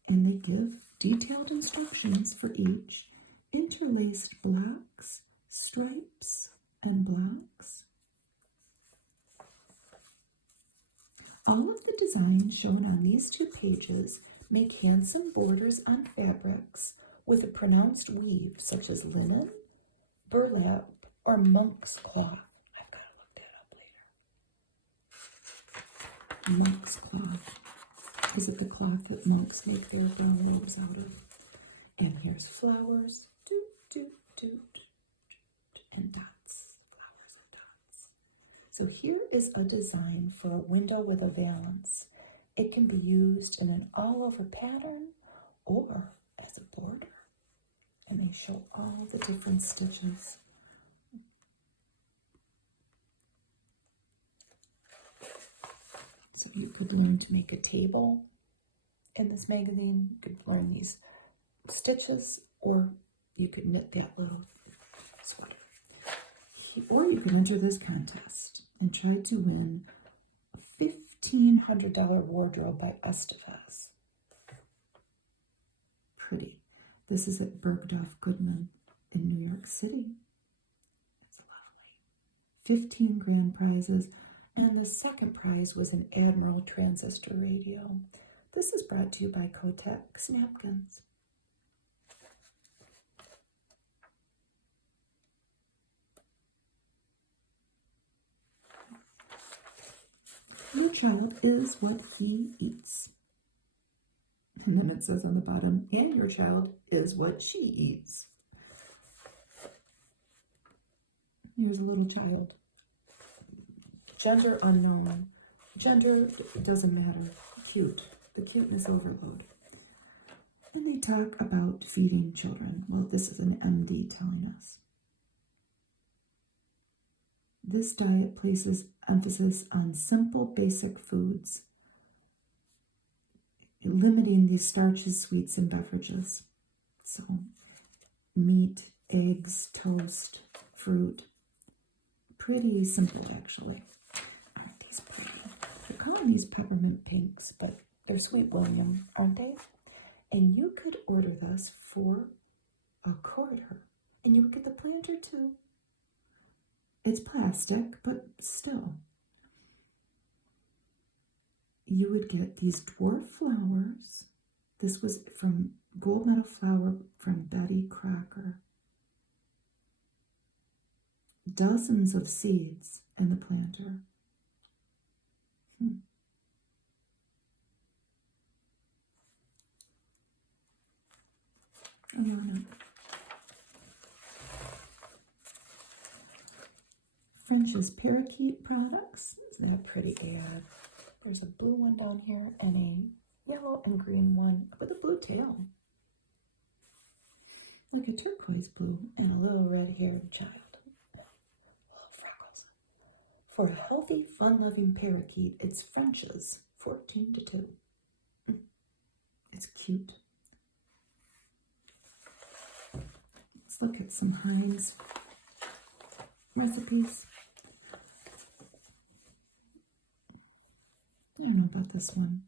and they give detailed instructions for each, interlaced blocks, stripes, and blocks. All of the designs shown on these 2 pages make handsome borders on fabrics with a pronounced weave, such as linen, burlap, or monk's cloth. I've got to look that up later. Monk's cloth. Is it the cloth that monks make their brown robes out of? And here's flowers, and dots, flowers and dots. So here is a design for a window with a valance. It can be used in an all-over pattern or as a border. And they show all the different stitches. So you could learn to make a table in this magazine. You could learn these stitches, or you could knit that little sweater. Or you could enter this contest and try to win a $1,500 wardrobe by Estefes. Pretty. This is at Bergdorf Goodman in New York City. It's lovely. 15 grand prizes. And the second prize was an Admiral transistor radio. This is brought to you by Kotex napkins. Your child is what he eats. And then it says on the bottom, and your child is what she eats. Here's a little child. Gender unknown. Gender, it doesn't matter. Cute. The cuteness overload. And they talk about feeding children. Well, this is an MD telling us. This diet places emphasis on simple, basic foods, limiting these starches, sweets, and beverages. So, meat, eggs, toast, fruit. Pretty simple, actually. Aren't these pretty? They're calling these peppermint pinks, but they're Sweet William, aren't they? And you could order this for $1/4, and you would get the planter too. It's plastic, but still. You would get these dwarf flowers. This was from gold medal flower from Betty Crocker. Dozens of seeds in the planter. Oh, no. French's parakeet products. Isn't that a pretty ad? There's a blue one down here and a yellow and green one with a blue tail. Like a turquoise blue and a little red-haired child. Little freckles. For a healthy, fun-loving parakeet, it's French's 14-2. It's cute. Let's look at some Heinz recipes. I don't know about this one.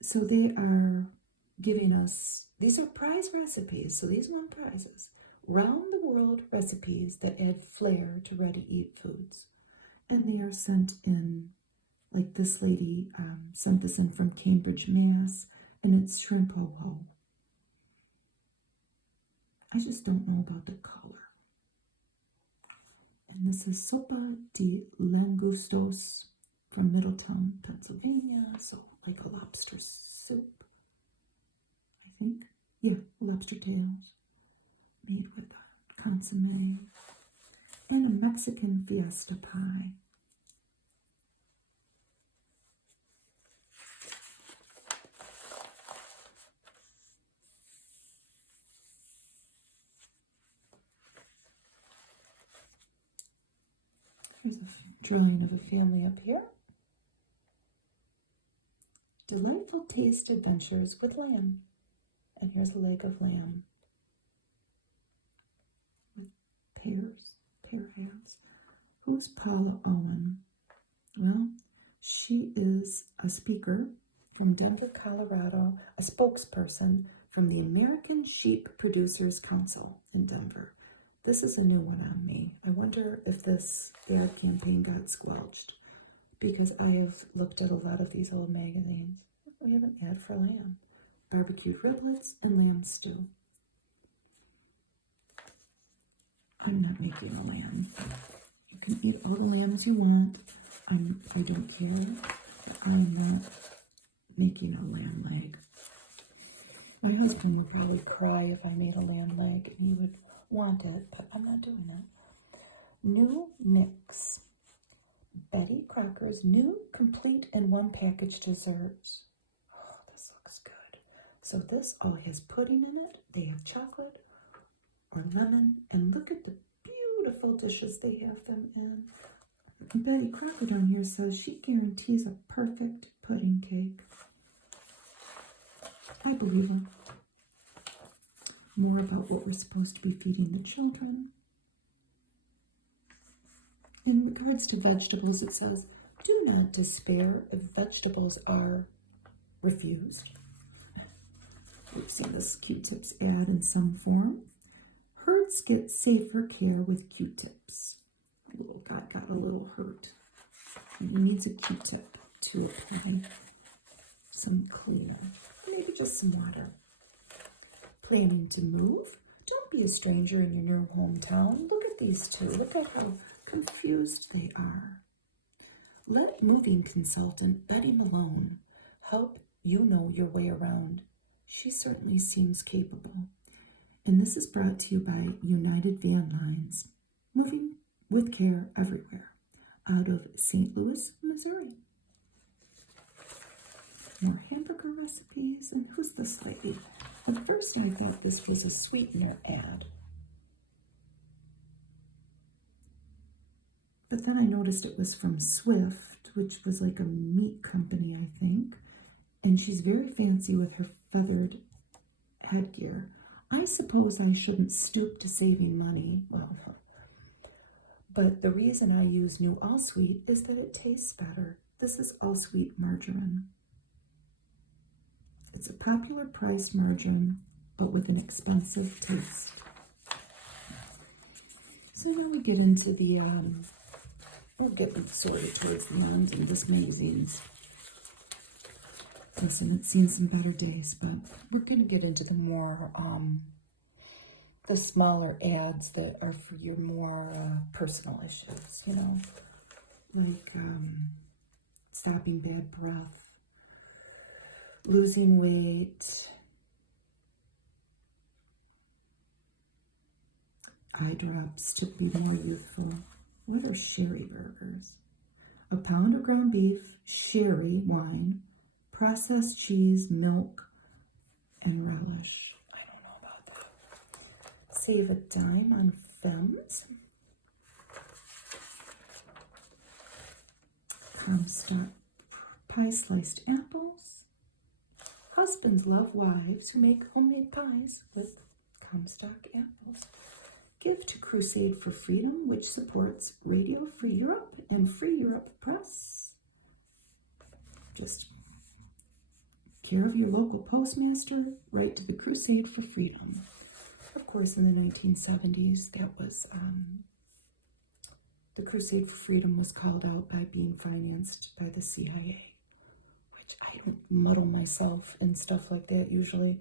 So they are giving us, these are prize recipes, so these won prizes. Round the world recipes that add flair to ready-eat foods. And they are sent in, like this lady sent this in from Cambridge, Mass, and it's shrimp ho-ho. I just don't know about the color. And this is sopa di langustos from Middletown, Pennsylvania. So like a lobster soup, I think. Yeah, lobster tails made with consomme. And a Mexican fiesta pie. Here's a drawing of a family up here. Delightful taste adventures with lamb. And here's a leg of lamb with pear halves. Who's Paula Owen? Well, she is a speaker from Denver, Colorado, a spokesperson from the American Sheep Producers Council in Denver. This is a new one on me. I wonder if this ad campaign got squelched, because I have looked at a lot of these old magazines. We have an ad for lamb. Barbecued riblets and lamb stew. I'm not making a lamb. You can eat all the lambs you want. I don't care. But I'm not making a lamb leg. My husband would probably cry if I made a lamb leg, and he would want it, but I'm not doing it. New mix. Betty Crocker's new complete in one package desserts. Oh, this looks good. So this all has pudding in it. They have chocolate or lemon, and look at the beautiful dishes they have them in. Betty Crocker down here says she guarantees a perfect pudding cake. I believe her. More about what we're supposed to be feeding the children. In regards to vegetables, it says, do not despair if vegetables are refused. We've seen this Q-tips ad in some form. Herds get safer care with Q-tips. Little guy got a little hurt. And he needs a Q-tip to apply some cleaner. Maybe just some water. Planning to move? Don't be a stranger in your new hometown. Look at these two. Look at how confused they are. Let moving consultant Betty Malone help you know your way around. She certainly seems capable. And this is brought to you by United Van Lines, moving with care everywhere, out of St. Louis, Missouri. More hamburger recipes. And who's this lady? At first I thought this was a sweetener ad. But then I noticed it was from Swift, which was like a meat company, I think. And she's very fancy with her feathered headgear. I suppose I shouldn't stoop to saving money. Well, but the reason I use new All Sweet is that it tastes better. This is All Sweet margarine. It's a popular priced margarine, but with an expensive taste. So now we get into the, we're getting sorted towards the moms in this magazine's. Listen, it's seen some better days, but we're going to get into the more, the smaller ads that are for your more personal issues, you know, like stopping bad breath, losing weight, eye drops to be more youthful. What are sherry burgers? A pound of ground beef, sherry wine, processed cheese, milk, and relish. I don't know about that. Save a dime on Femmes. Comstock pie sliced apples. Husbands love wives who make homemade pies with Comstock apples. Give to Crusade for Freedom, which supports Radio Free Europe and Free Europe Press. Just care of your local postmaster, write to the Crusade for Freedom. Of course, in the 1970s, that was, the Crusade for Freedom was called out by being financed by the CIA, which I don't muddle myself in stuff like that usually,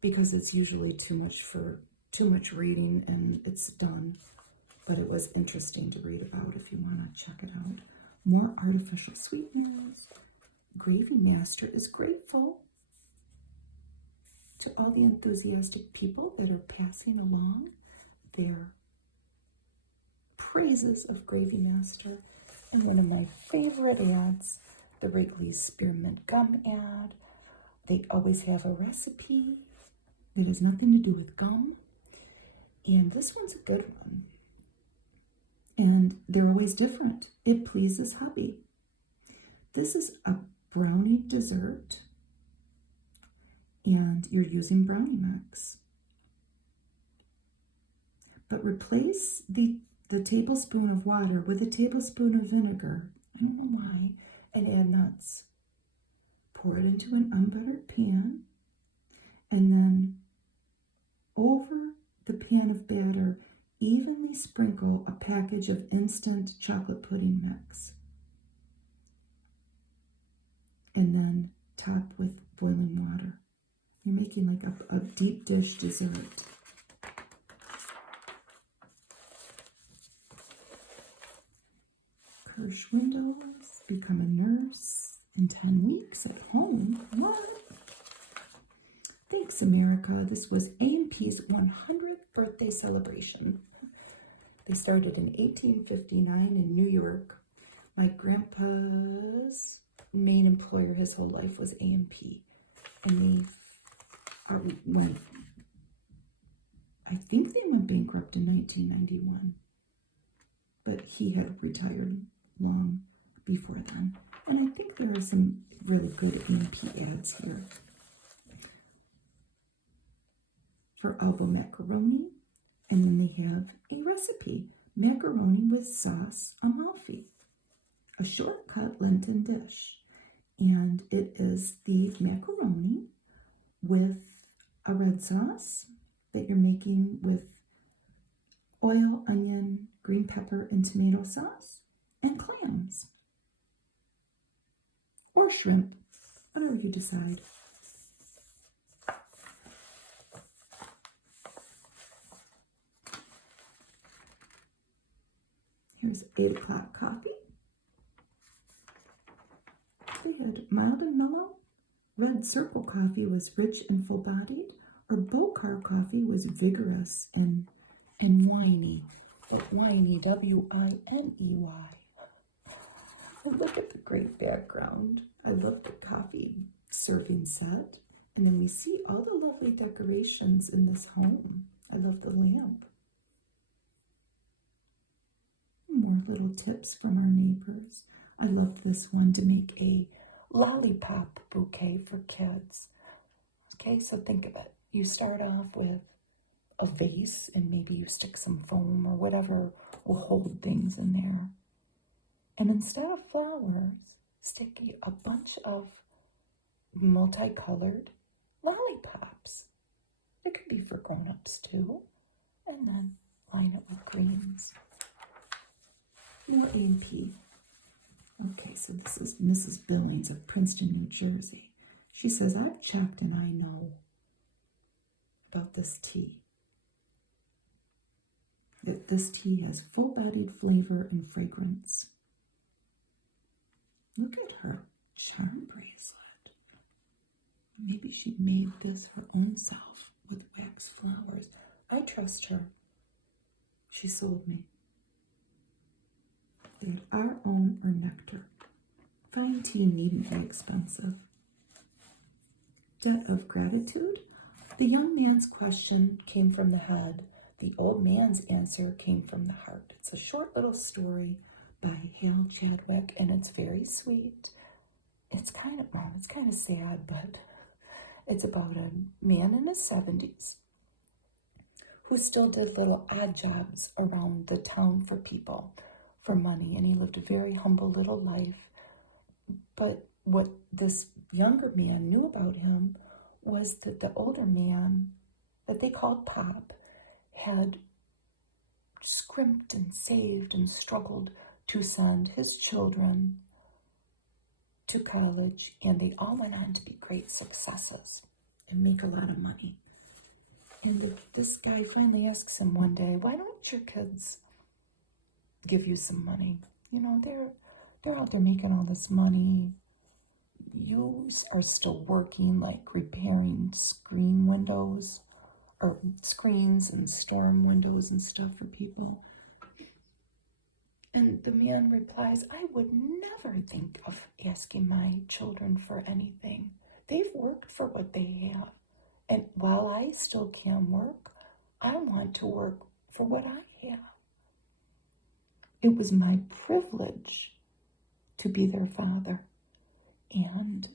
because it's usually too much reading and it's done. But it was interesting to read about if you want to check it out. More artificial sweeteners. Gravy Master is grateful to all the enthusiastic people that are passing along their praises of Gravy Master. And one of my favorite ads, the Wrigley's Spearmint Gum ad. They always have a recipe that has nothing to do with gum. And this one's a good one. And they're always different. It pleases hubby. This is a brownie dessert, and you're using brownie mix. But replace the tablespoon of water with a tablespoon of vinegar. I don't know why. And add nuts. Pour it into an unbuttered pan, and then over the pan of batter, evenly sprinkle a package of instant chocolate pudding mix. And then top with boiling water. You're making like a deep dish dessert. Kirsch Windows, become a nurse in 10 weeks at home. What? Thanks, America. This was A&P's 100th birthday celebration. They started in 1859 in New York. My grandpa's main employer his whole life was A&P. And I think they went bankrupt in 1991. But he had retired long before then. And I think there are some really good A&P ads here. For elbow macaroni, and then they have a recipe, macaroni with sauce Amalfi, a shortcut Lenten dish. And it is the macaroni with a red sauce that you're making with oil, onion, green pepper, and tomato sauce, and clams. Or shrimp, whatever you decide. Here's 8 o'clock coffee. They had mild and mellow. Red Circle coffee was rich and full-bodied, or Bocar coffee was vigorous and whiny. But whiny, W-I-N-E-Y. And look at the great background. I love the coffee serving set. And then we see all the lovely decorations in this home. I love the lamp. More little tips from our neighbors. I love this one, to make a lollipop bouquet for kids. Okay, so think of it. You start off with a vase, and maybe you stick some foam or whatever will hold things in there. And instead of flowers, stick a bunch of multicolored lollipops. It could be for grown-ups too. And then line it with greens. More A&P. Okay, so this is Mrs. Billings of Princeton, New Jersey. She says, I've checked and I know about this tea. That this tea has full-bodied flavor and fragrance. Look at her charm bracelet. Maybe she made this her own self with wax flowers. I trust her. She sold me. They our own or nectar. Fine tea needn't be expensive. Debt of gratitude. The young man's question came from the head. The old man's answer came from the heart. It's a short little story by Hal Chadwick, and it's very sweet. It's kind of sad, but it's about a man in his 70s who still did little odd jobs around the town for people, for money, and he lived a very humble little life. But what this younger man knew about him was that the older man, that they called Pop, had scrimped and saved and struggled to send his children to college, and they all went on to be great successes and make a lot of money. And this guy finally asks him one day, why don't your kids give you some money? You know, they're out there making all this money. You are still working, like repairing screen windows, or screens and storm windows and stuff for people. And the man replies, I would never think of asking my children for anything. They've worked for what they have. And while I still can work, I want to work for what I have. It was my privilege to be their father and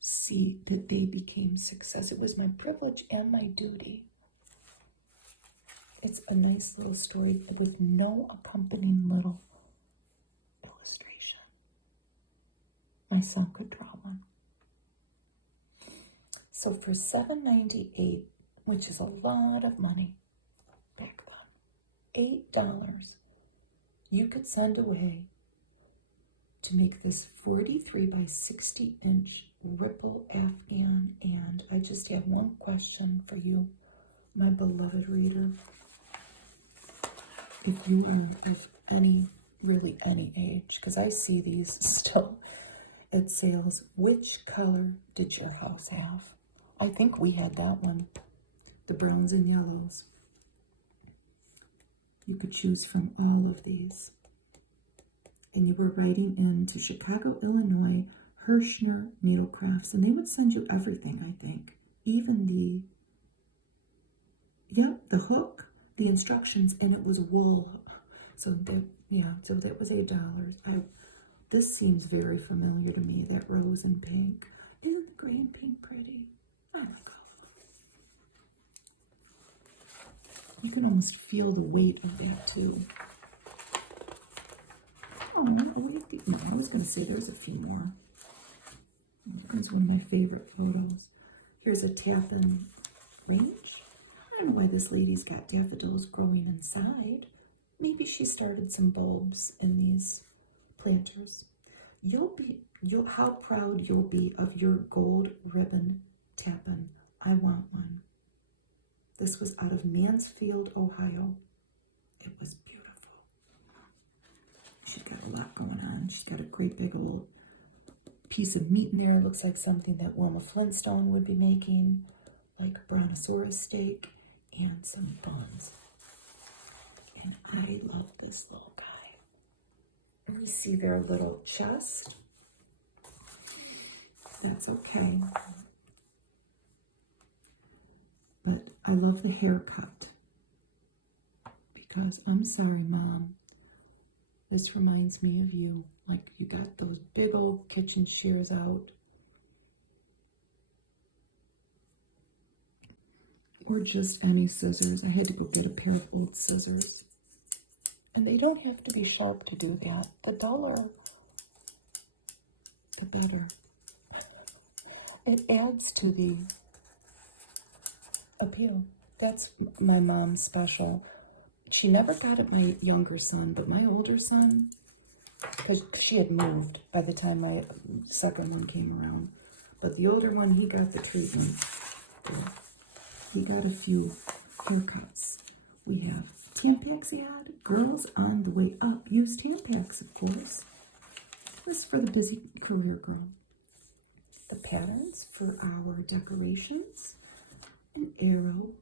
see that they became success. It was my privilege and my duty. It's a nice little story with no accompanying little illustration. My son could draw one. So for $7.98, which is a lot of money back then, $8, you could send away to make this 43 by 60 inch ripple Afghan. And I just have one question for you, my beloved reader. If you are of really any age, because I see these still at sales, which color did your house have? I think we had that one, the browns and yellows. You could choose from all of these. And you were writing into Chicago, Illinois, Hirschner Needlecrafts, and they would send you everything, I think. Even the hook, the instructions, and it was wool. So that was $8. This seems very familiar to me, that rose and pink. Isn't the gray and pink pretty? I don't know. You can almost feel the weight of that too. Oh, wait, no, I was going to say there's a few more. Here's one of my favorite photos. Here's a tap-in range. I don't know why this lady's got daffodils growing inside. Maybe she started some bulbs in these planters. How proud you'll be of your gold ribbon tap-in. I want one. This was out of Mansfield, Ohio. It was beautiful. She's got a lot going on. She's got a great big old piece of meat in there. It looks like something that Wilma Flintstone would be making, like brontosaurus steak and some buns. And I love this little guy. And we see their little chest. That's okay. But I love the haircut. Because I'm sorry, Mom. This reminds me of you. Like you got those big old kitchen shears out. Or just any scissors. I had to go get a pair of old scissors. And they don't have to be sharp to do that. The duller, the better. It adds to the appeal. That's my mom's special. She never got it my younger son, but my older son, because she had moved by the time my second one came around. But the older one, he got the treatment. He got a few haircuts. We have Tampax ad, girls on the way up. Use Tampax, of course. This is for the busy career girl. The patterns for our decorations, an arrow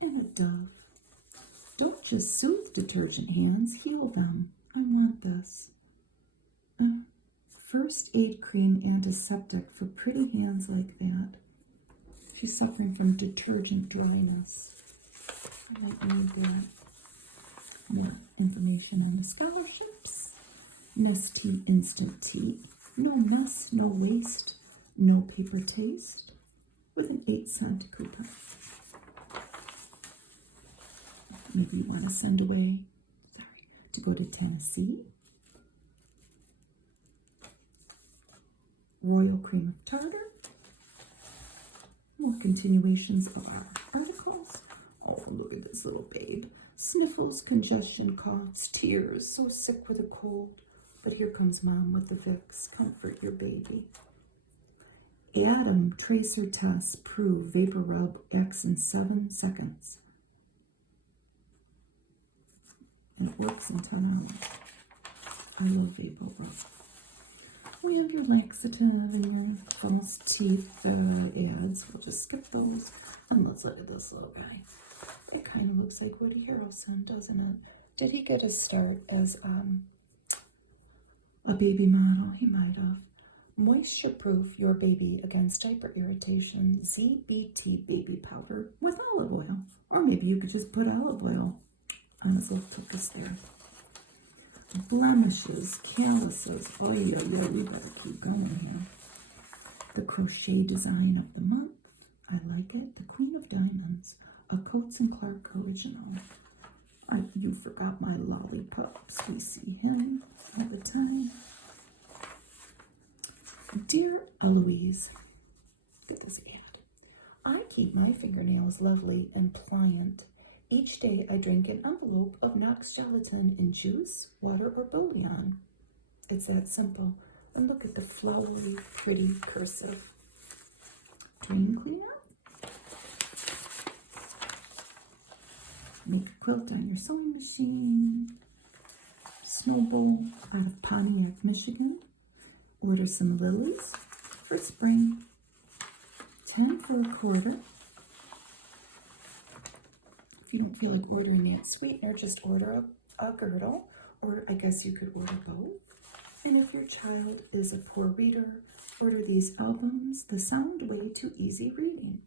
and a dove. Don't just soothe detergent hands, heal them. I want this. First aid cream antiseptic for pretty hands like that. She's suffering from detergent dryness. I might need that. More information on the scholarships. Nestea Instant Tea. No mess, no waste, no paper taste. With an 8-cent coupon. Maybe you want to send away, to go to Tennessee. Royal Cream of Tartar. More continuations of our articles. Oh, look at this little babe. Sniffles, congestion, coughs, tears. So sick with a cold. But here comes Mom with the Vicks. Comfort your baby. Atom tracer tests prove vapor rub X in 7 seconds. And it works in 10 hours. I love vapor rub. We have your laxative and your false teeth ads. We'll just skip those. And let's look at this little guy. It kind of looks like Woody Harrelson, doesn't it? Did he get his start as a baby model? He might have. Moisture-proof your baby against diaper irritation. ZBT baby powder with olive oil. Or maybe you could just put olive oil on his little tuchus there. blemishes, calluses. Oh yeah, we better keep going here. The crochet design of the month. I like it. The Queen of Diamonds, a Coates and Clark original. You forgot my lollipops. We see him all the time. Dear Eloise, look at this cat. I keep my fingernails lovely and pliant. Each day I drink an envelope of Knox gelatin in juice, water, or bouillon. It's that simple. And look at the flowery, pretty cursive. Drain cleaner. Make a quilt on your sewing machine. Snowball out of Pontiac, Michigan. Order some lilies for spring. 10 for a quarter. If you don't feel like ordering that sweetener, just order a girdle, or I guess you could order both. And if your child is a poor reader, order these albums, The Sound Way to Easy Reading.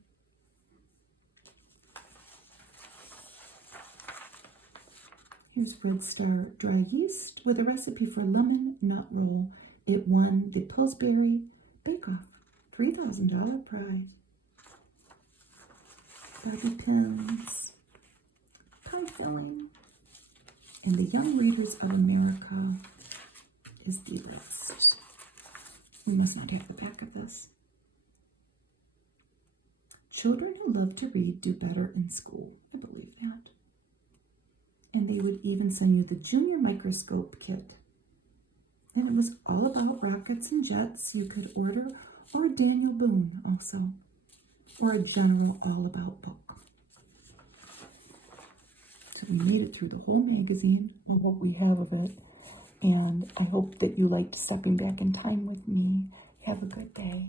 Here's Red Star dry yeast with a recipe for lemon nut roll. It won the Pillsbury Bake Off $3,000 prize. Bobby pins, pie filling, and the Young Readers of America is the best. We must not have the back of this. Children who love to read do better in school. I believe that. And they would even send you the Junior Microscope Kit. And it was all about rockets and jets. You could order, or a Daniel Boone also, or a general all-about book. So we made it through the whole magazine with what we have of it. And I hope that you liked stepping back in time with me. Have a good day.